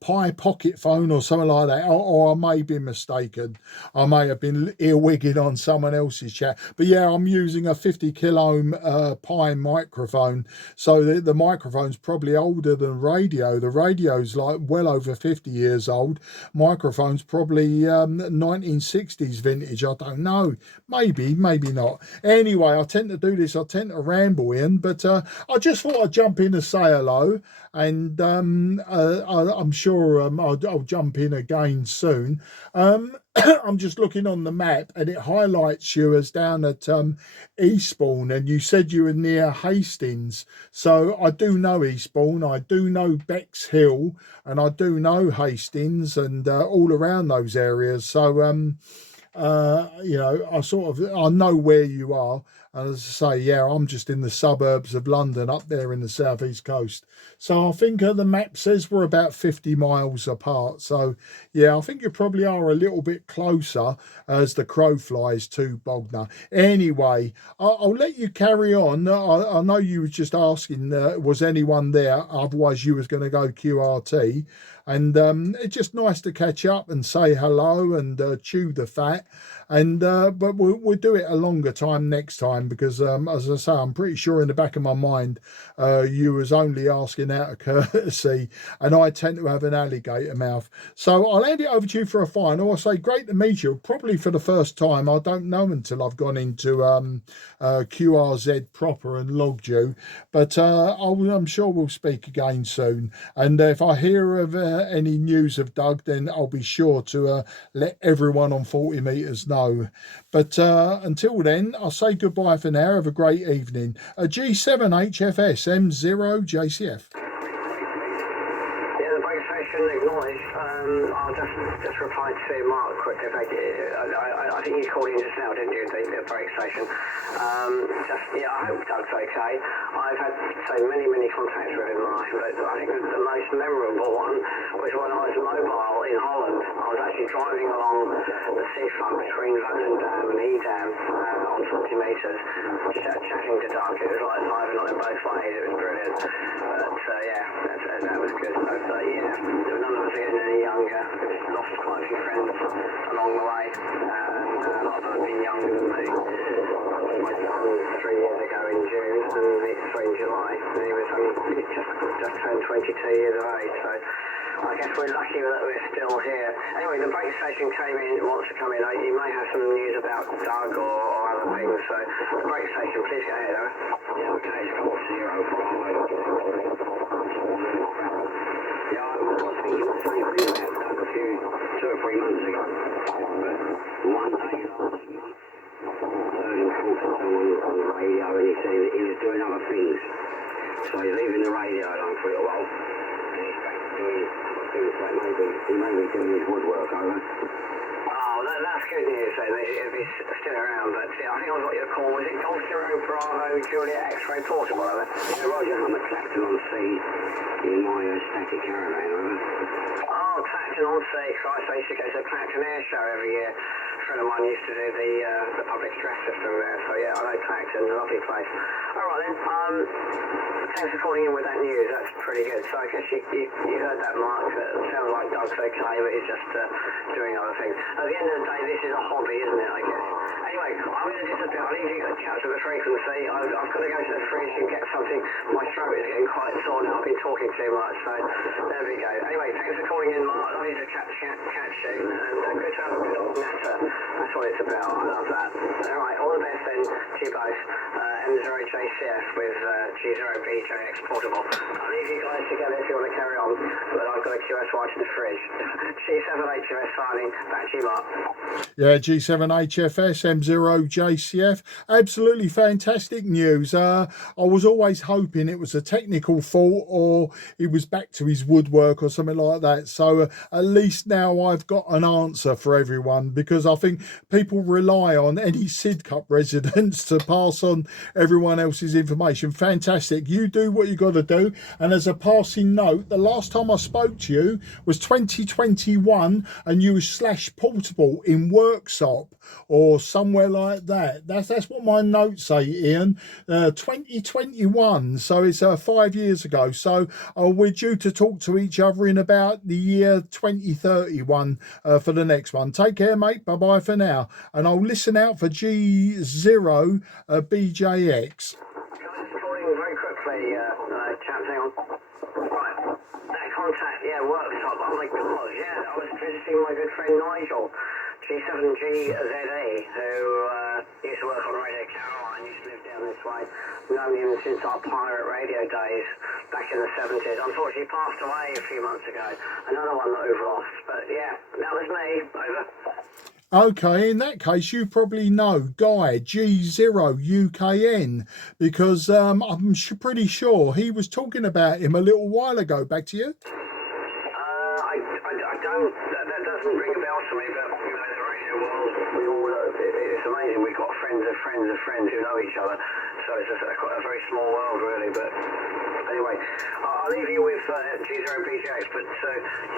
Pi pocket phone or something like that, or I may be mistaken. I may have been earwigging on someone else's chat, but yeah, I'm using a 50 kilo ohm Pi microphone, so the microphone's probably older than radio. The radio's like well over 50 years old. Microphone's probably 1960s vintage. I don't know, maybe not. Anyway, I tend to do this, I tend to ramble in, but I just thought I'd jump in and say hello. And I'm sure I'll jump in again soon. I'm just looking on the map and it highlights you as down at Eastbourne, and you said you were near Hastings. So I do know Eastbourne, I do know Bexhill, and I do know Hastings and all around those areas. So you know, I know where you are. And as I say, yeah, I'm just in the suburbs of London up there in the southeast coast. So I think the map says we're about 50 miles apart. So yeah, I think you probably are a little bit closer as the crow flies to Bognor. Anyway, I'll let you carry on. I know you were just asking, was anyone there? Otherwise you was going to go QRT. And it's just nice to catch up and say hello and chew the fat. And but we'll do it a longer time next time because, as I say, I'm pretty sure in the back of my mind you was only asking out of courtesy, and I tend to have an alligator mouth. So I'll hand it over to you for a final. I say great to meet you, probably for the first time. I don't know until I've gone into QRZ proper and logged you, but I'm sure we'll speak again soon. And if I hear of any news of Doug, then I'll be sure to let everyone on 40 metres know. But until then, I'll say goodbye for now. Have a great evening. G7HFS M0JCF. Yeah, the base station acknowledged. I'll just reply to Mark quickly. I think you called in just now, didn't you? The break station. Yeah, I hope Doug's okay. I've had so many contacts with him, but I think the most memorable one was when I was mobile in Holland. I was actually driving along the seafront between Volendam and Edam on 40 metres, chatting to Doug. It was like live and on both ways. It was brilliant. But yeah, that was good. But yeah, none of us are getting any younger. Lost quite a few friends along the way, and a lot of them have been younger than me. My son 3 years ago in June, and it's 3 in July, and he was just turned 22 years of age. So I guess we're lucky that we're still here. Anyway, the break station wants to come in. You may have some news about Doug or other things. So the break station, please go ahead. Yeah, okay, it's called 0 Bravo. Yeah, I was thinking the same thing about Doug a few 2 or 3 months ago. But one day last month, I heard him talk to someone on the radio, and he said that he was doing other things. So he's leaving the radio alone for a little while, and he's back doing things like he may be doing his woodwork over. Oh, that's good news then, if he's still around. But yeah, I think I got your call. Was it Golf Zero Bravo Juliet X-Ray Portable, over? Yeah, Roger, I'm a Clacton on C in my static caravan, over. Oh, Clacton on C, Christ, I used to go to the Clacton Air Show every year. A friend of mine used to do the public address system there, so yeah, I know Clacton, a lovely place. Alright then, thanks for calling in with that news, that's pretty good. So I guess you heard that, Mark. It sounds like Doug's okay, but he's just doing other things. At the end of the day, this is a hobby, isn't it, I guess? Anyway, I'm going to disappear. I need to get out to the frequency. I've got to go to the fridge and get something. My throat is getting quite sore now. I've been talking too much, so there we go. Anyway, thanks for calling in, Mark. Lovely to catch you, and good to have a good old natter. That's what it's about. I love that. Alright, all the best then to you both. M0JCF with G0BJX Portable. I'll leave you guys together if you want to carry on, but I've got a QSY to the fridge. G7HFS signing. Back to you, Mark. Yeah, G7HFS M0JCF. Absolutely fantastic news. I was always hoping it was a technical fault or he was back to his woodwork or something like that. So at least now I've got an answer for everyone, because I think people rely on any Sidcup residents to pass on everyone else's information. Fantastic. You do what you got to do. And as a passing note, the last time I spoke to you was 2021 and you was /portable in Worksop or somewhere like that. That's what my notes say, Ian. 2021, so it's 5 years ago. So we're due to talk to each other in about the year 2031 for the next one. Take care, mate. Bye bye for now, and I'll listen out for G0 BJX. Calling very quickly, chaps, hang on. Right, that contact, yeah, Worksop. Oh my God, yeah, I was visiting my good friend Nigel, G7GZE, who used to work on Radio Caroline, used to live down this way. Known him since our pirate radio days, back in the 70s. Unfortunately, passed away a few months ago. Another one that we've lost. But yeah, that was me. Over. Okay, in that case, you probably know Guy G0UKN because I'm pretty sure he was talking about him a little while ago. Back to you. I don't. That doesn't ring a bell to me. But you know, the radio world, we all. It's amazing. We've got friends of friends of friends who know each other. So it's quite a very small world, really. But anyway, I'll leave you with G0BJX. But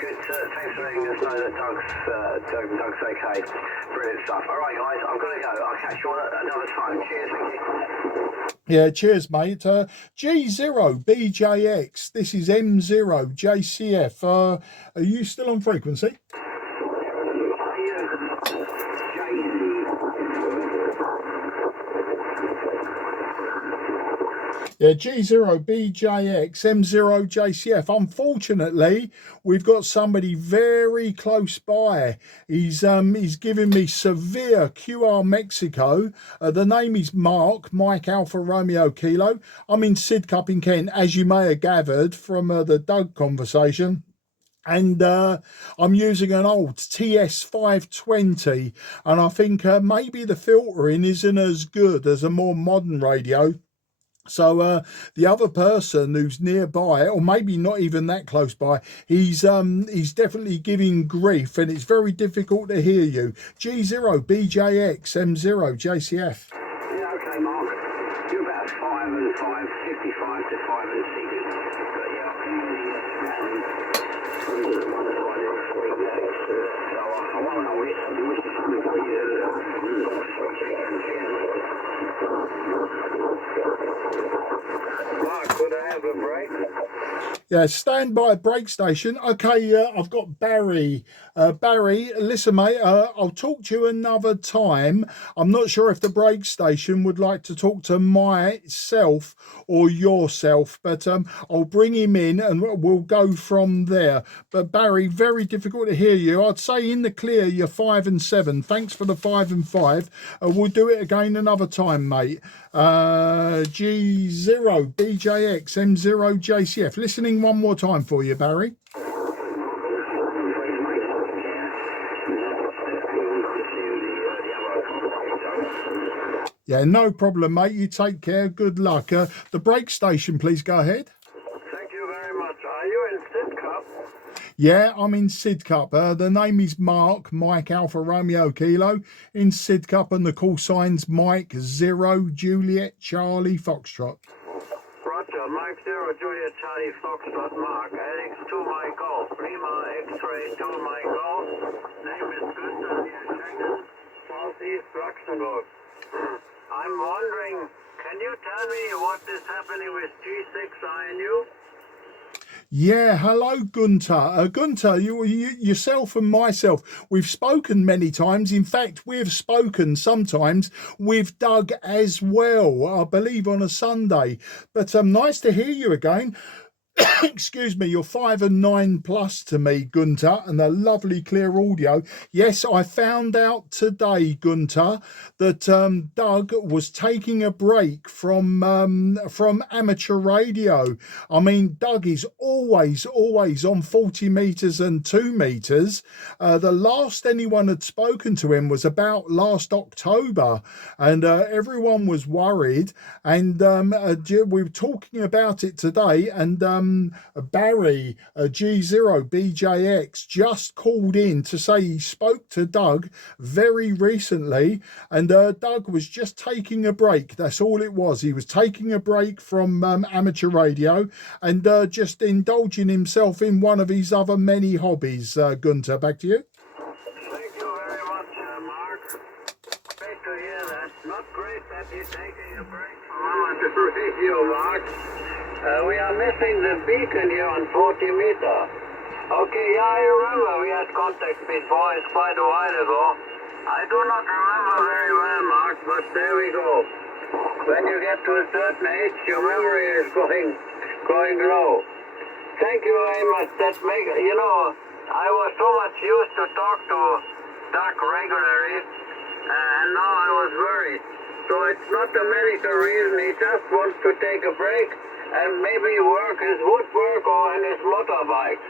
good. Thanks for letting us know that Doug's okay. Brilliant stuff. All right, guys, I'm gonna go. I'll catch you on another time. Cheers, thank you. Yeah, cheers, mate. G0BJX. This is M0JCF. Are you still on frequency? Yeah, G0BJX, M0JCF. Unfortunately, we've got somebody very close by. He's giving me severe QR Mexico. The name is Mark, Mike Alpha Romeo Kilo. I'm in Sidcup in Kent, as you may have gathered from the Doug conversation. And I'm using an old TS-520, and I think maybe the filtering isn't as good as a more modern radio. So the other person who's nearby, or maybe not even that close by, he's definitely giving grief, and it's very difficult to hear you. G0BJX M0JCF. Yeah, okay, Mark. You're about 5 and 5, 55 to 5 and 60. But yeah, I can hear you. I want to know which is something for you. Mark, could I have a break? Yeah, stand by break station. Okay, I've got Barry. Barry, listen, mate, I'll talk to you another time. I'm not sure if the break station would like to talk to myself or yourself, but I'll bring him in and we'll go from there. But Barry, very difficult to hear you. I'd say in the clear, you're 5 and 7. Thanks for the 5 and 5. We'll do it again another time, mate. G0BJX M0JCF. Listening one more time for you, Barry. Yeah, no problem, mate. You take care. Good luck. The break station, please go ahead. Thank you very much. Are you in Sidcup? Yeah, I'm in Sidcup. The name is Mark, Mike Alpha Romeo Kilo, in Sidcup, and the call sign's Mike 0 Juliet Charlie Foxtrot. Roger, Mike 0 Juliet Charlie Foxtrot, Mark, Alex 2 Mike Golf, Lima X-Ray 2 Mike Golf, name is Günther near Schengen, Southeast Luxembourg. I'm wondering, can you tell me what is happening with G6INU? Yeah, hello, Gunter. Gunter, yourself and myself, we've spoken many times. In fact, we've spoken sometimes with Doug as well, I believe on a Sunday. But nice to hear you again. Excuse me, you're 5 and 9 plus to me, Gunter, and a lovely clear audio. Yes, I found out today, Gunter, that Doug was taking a break from amateur radio. I mean, Doug is always on 40 meters and 2 meters. The last anyone had spoken to him was about last October, and everyone was worried, and we were talking about it today, and Barry, G0BJX, just called in to say he spoke to Doug very recently, and Doug was just taking a break. That's all it was. He was taking a break from amateur radio and just indulging himself in one of his other many hobbies. Gunter, back to you. Thank you very much, Mark. Great to hear that. Not great that you're taking a break from amateur radio, Mark. We are missing the beacon here on 40 meter. Okay, yeah, I remember we had contact before. It's quite a while ago. I do not remember very well, Mark, but there we go. When you get to a certain age, your memory is going low. Thank you very much. I was so much used to talk to Doug regularly, and now I was worried. So it's not a medical reason. He just wants to take a break. and maybe work his woodwork or in his motorbike.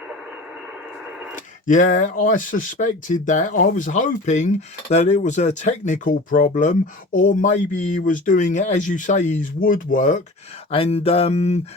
Yeah, I suspected that. I was hoping that it was a technical problem, or maybe he was doing, as you say, his woodwork. And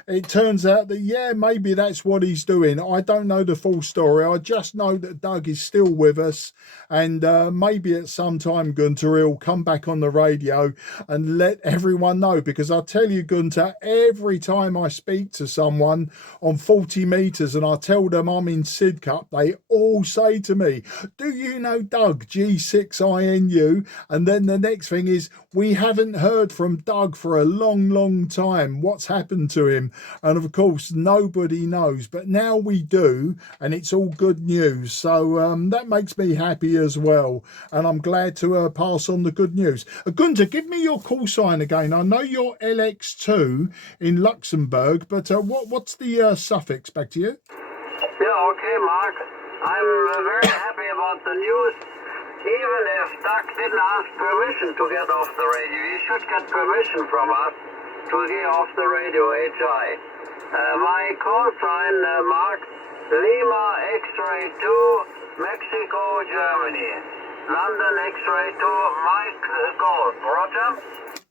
it turns out that, yeah, maybe that's what he's doing. I don't know the full story. I just know that Doug is still with us. And maybe at some time, Gunter, he'll come back on the radio and let everyone know. Because I tell you, Gunter, every time I speak to someone on 40 metres and I tell them I'm in Sid Cup, they all say to me, do you know Doug, G6INU? And then the next thing is, we haven't heard from Doug for a long time. What's happened to him? And of course, nobody knows. But now we do, and it's all good news. So that makes me happy as well. And I'm glad to pass on the good news. Gunter, give me your call sign again. I know you're LX2 in Luxembourg, but what's the suffix? Back to you. Yeah, okay, Mark. I'm very happy about the news. Even if Doug didn't ask permission to get off the radio, he should get permission from us to get off the radio, HI. My call sign, Mark, Lima X-ray 2, Mexico, Germany. London X-ray 2, Mike Gold. Roger?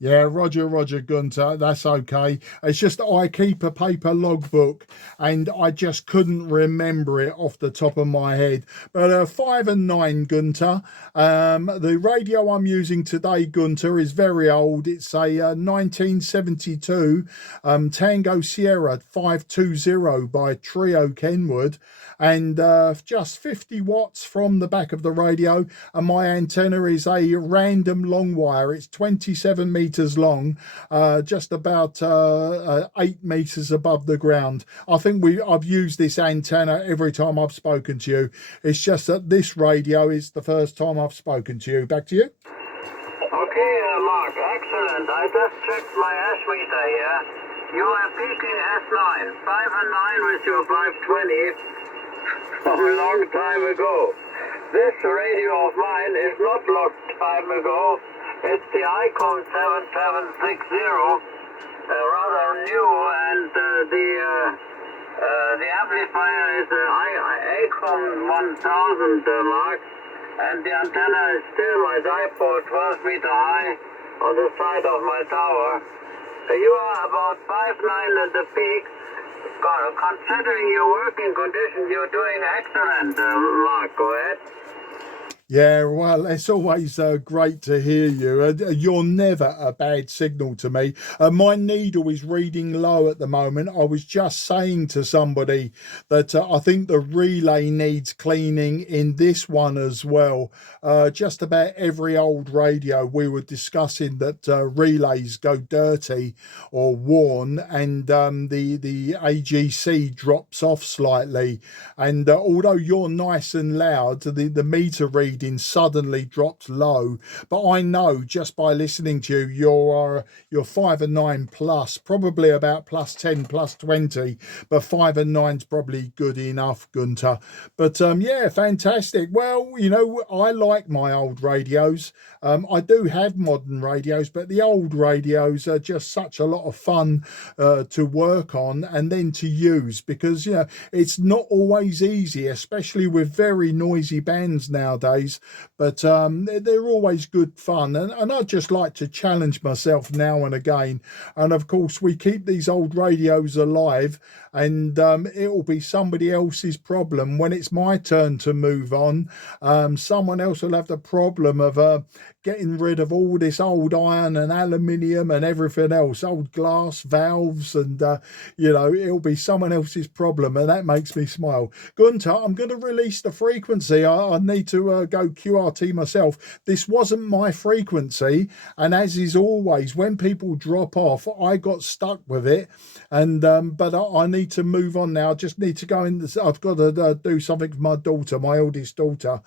Yeah, Roger, Gunter. That's okay. It's just I keep a paper logbook and I just couldn't remember it off the top of my head. But 5 and 9, Gunter. The radio I'm using today, Gunter, is very old. It's a 1972 Tango Sierra 520 by Trio Kenwood. And just 50 watts from the back of the radio. And my antenna is a random long wire. It's 27 meters long, just about 8 meters above the ground. I think I've used this antenna every time I've spoken to you. It's just that this radio is the first time I've spoken to you. Back to you. Okay, Mark, excellent. I just checked my ash meter here. You are peaking S9, 5 and 9 with your 520 from a long time ago. This radio of mine is not long time ago. It's the Icon 7760, rather new, and the amplifier is the Icon 1000 Mark, and the antenna is still my dipole 12 meter high on the side of my tower. You are about 5'9" at the peak. Considering your working conditions, you're doing excellent, Mark. Go ahead. Yeah, well, it's always great to hear you. You're never a bad signal to me. My needle is reading low at the moment. I was just saying to somebody that I think the relay needs cleaning in this one as well. Just about every old radio, we were discussing that relays go dirty or worn, and the AGC drops off slightly. And although you're nice and loud, the meter reading suddenly drops low. But I know just by listening to you, you're 5 and 9 plus, probably about plus 10, plus 20, but 5 and 9's probably good enough, Gunter. But yeah, fantastic. Well, you know, I like my old radios. I do have modern radios, but the old radios are just such a lot of fun to work on and then to use, because, you know, it's not always easy, especially with very noisy bands nowadays. But they're always good fun, and I just like to challenge myself now and again. And of course, we keep these old radios alive, and it will be somebody else's problem when it's my turn to move on. Someone else will have the problem of getting rid of all this old iron and aluminium and everything else, old glass valves, and you know, it'll be someone else's problem, and that makes me smile. Gunter, I'm going to release the frequency. I need to go QRT myself. This wasn't my frequency, and as is always, when people drop off, I got stuck with it, and but I need to move on now. I just need to go in. I've got to do something with my daughter, my oldest daughter.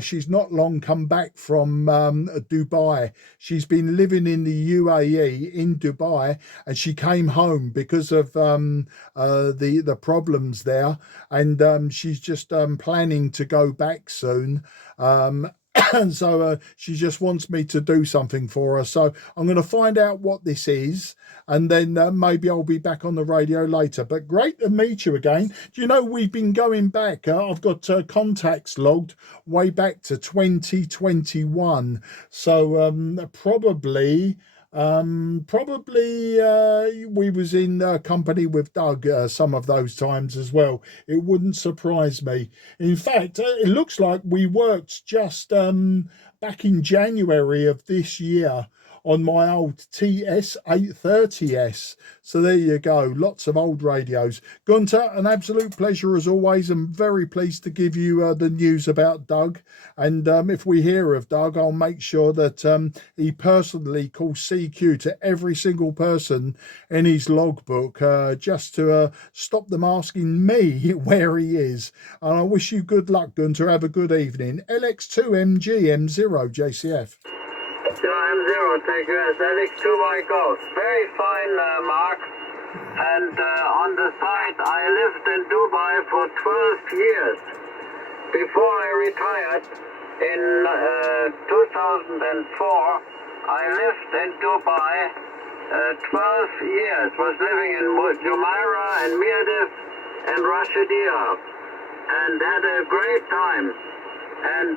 She's not long come back from Dubai. She's been living in the UAE in Dubai, and she came home because of the problems there, and she's just planning to go back soon. And so she just wants me to do something for her. So I'm going to find out what this is, and then maybe I'll be back on the radio later. But great to meet you again. Do you know, we've been going back, I've got contacts logged way back to 2021. So probably we was in company with Doug some of those times as well. It wouldn't surprise me. In fact, it looks like we worked just back in January of this year on my old TS-830S. So there you go, lots of old radios. Gunter, an absolute pleasure as always. I'm very pleased to give you the news about Doug. And if we hear of Doug, I'll make sure that he personally calls CQ to every single person in his logbook just to stop them asking me where he is. And I wish you good luck, Gunter. Have a good evening. LX2MG M0JCF. M0, take US, LX2 my golf. Very fine, Mark. And on the side, I lived in Dubai for 12 years. Before I retired in 2004, I lived in Dubai 12 years. Was living in Jumeirah and Mirdif and Rashidiyah, and had a great time. And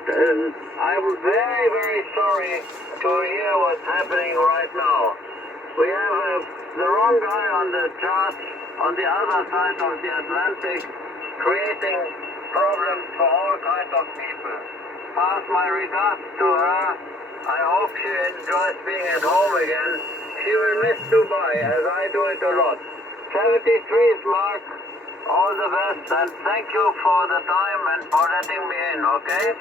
I'm very, very sorry to hear what's happening right now. We have the wrong guy on the chart on the other side of the Atlantic, creating problems for all kinds of people. Pass my regards to her. I hope she enjoys being at home again. She will miss Dubai, as I do it a lot. 73's Mark. All the best, and thank you for the time and for letting me in, okay?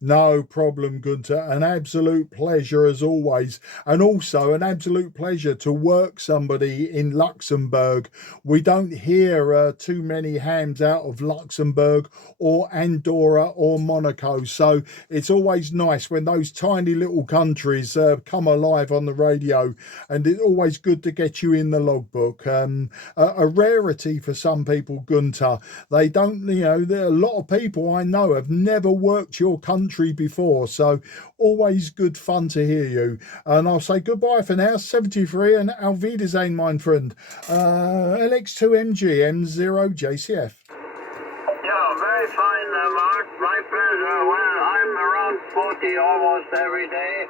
No problem, Gunter. An absolute pleasure as always. And also an absolute pleasure to work somebody in Luxembourg. We don't hear too many hams out of Luxembourg or Andorra or Monaco. So it's always nice when those tiny little countries come alive on the radio. And it's always good to get you in the logbook. A rarity for some people, Gunter. They don't, there are a lot of people I know have never worked your country before, so always good fun to hear you. And I'll say goodbye for now. 73 and Auf Wiedersehen, mein friend. LX2MG M0JCF. Yeah, very fine, Mark. My pleasure. Well, I'm around 40 almost every day,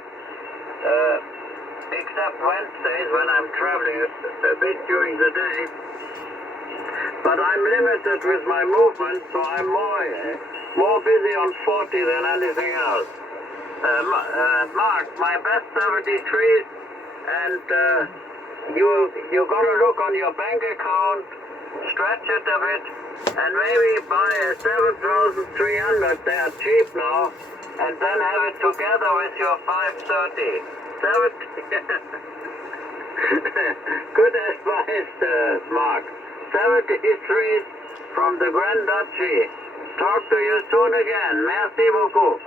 except Wednesdays when I'm traveling a bit during the day. But I'm limited with my movement, so I'm more busy on 40 than anything else. Mark, my best 73s, and you got to look on your bank account, stretch it a bit, and maybe buy a 7,300. They are cheap now, and then have it together with your 530. 70. Good advice, Mark. 73s from the Grand Duchy. Talk to you soon again. Merci beaucoup.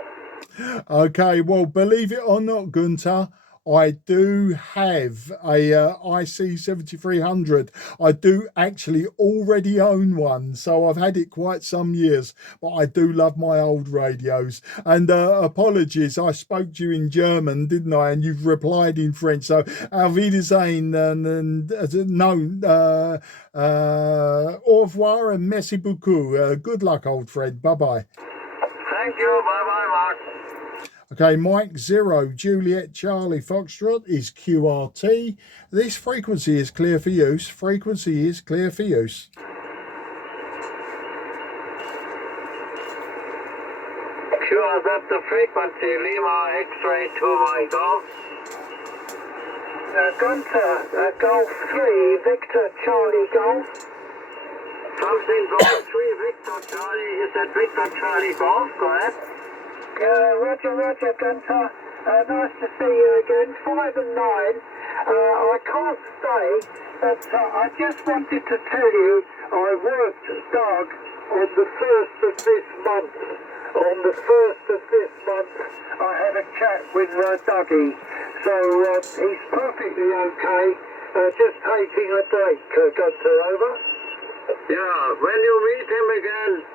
Okay, well, believe it or not, Gunter, I do have a IC 7300. I do actually already own one, so I've had it quite some years, but I do love my old radios. And apologies, I spoke to you in German, didn't I? And you've replied in French. So, Auf Wiedersehen, au revoir and merci beaucoup. Good luck, old friend. Bye-bye. Thank you. Bye-bye, Mark. Okay, Mike 0, Juliet Charlie Foxtrot is QRT. This frequency is clear for use. Frequency is clear for use. Sure, that's the frequency. Lima X-ray 2 my golf. Gunter, Golf 3, Victor Charlie Golf. Something Golf 3, Victor Charlie. Is that Victor Charlie Golf? Go ahead. Roger, Gunter. Nice to see you again. 5 and 9. I can't stay, but I just wanted to tell you I worked Doug on the 1st of this month. On the 1st of this month, I had a chat with Dougie. So he's perfectly okay. Just taking a break, Gunter, over. Yeah, when you meet him again,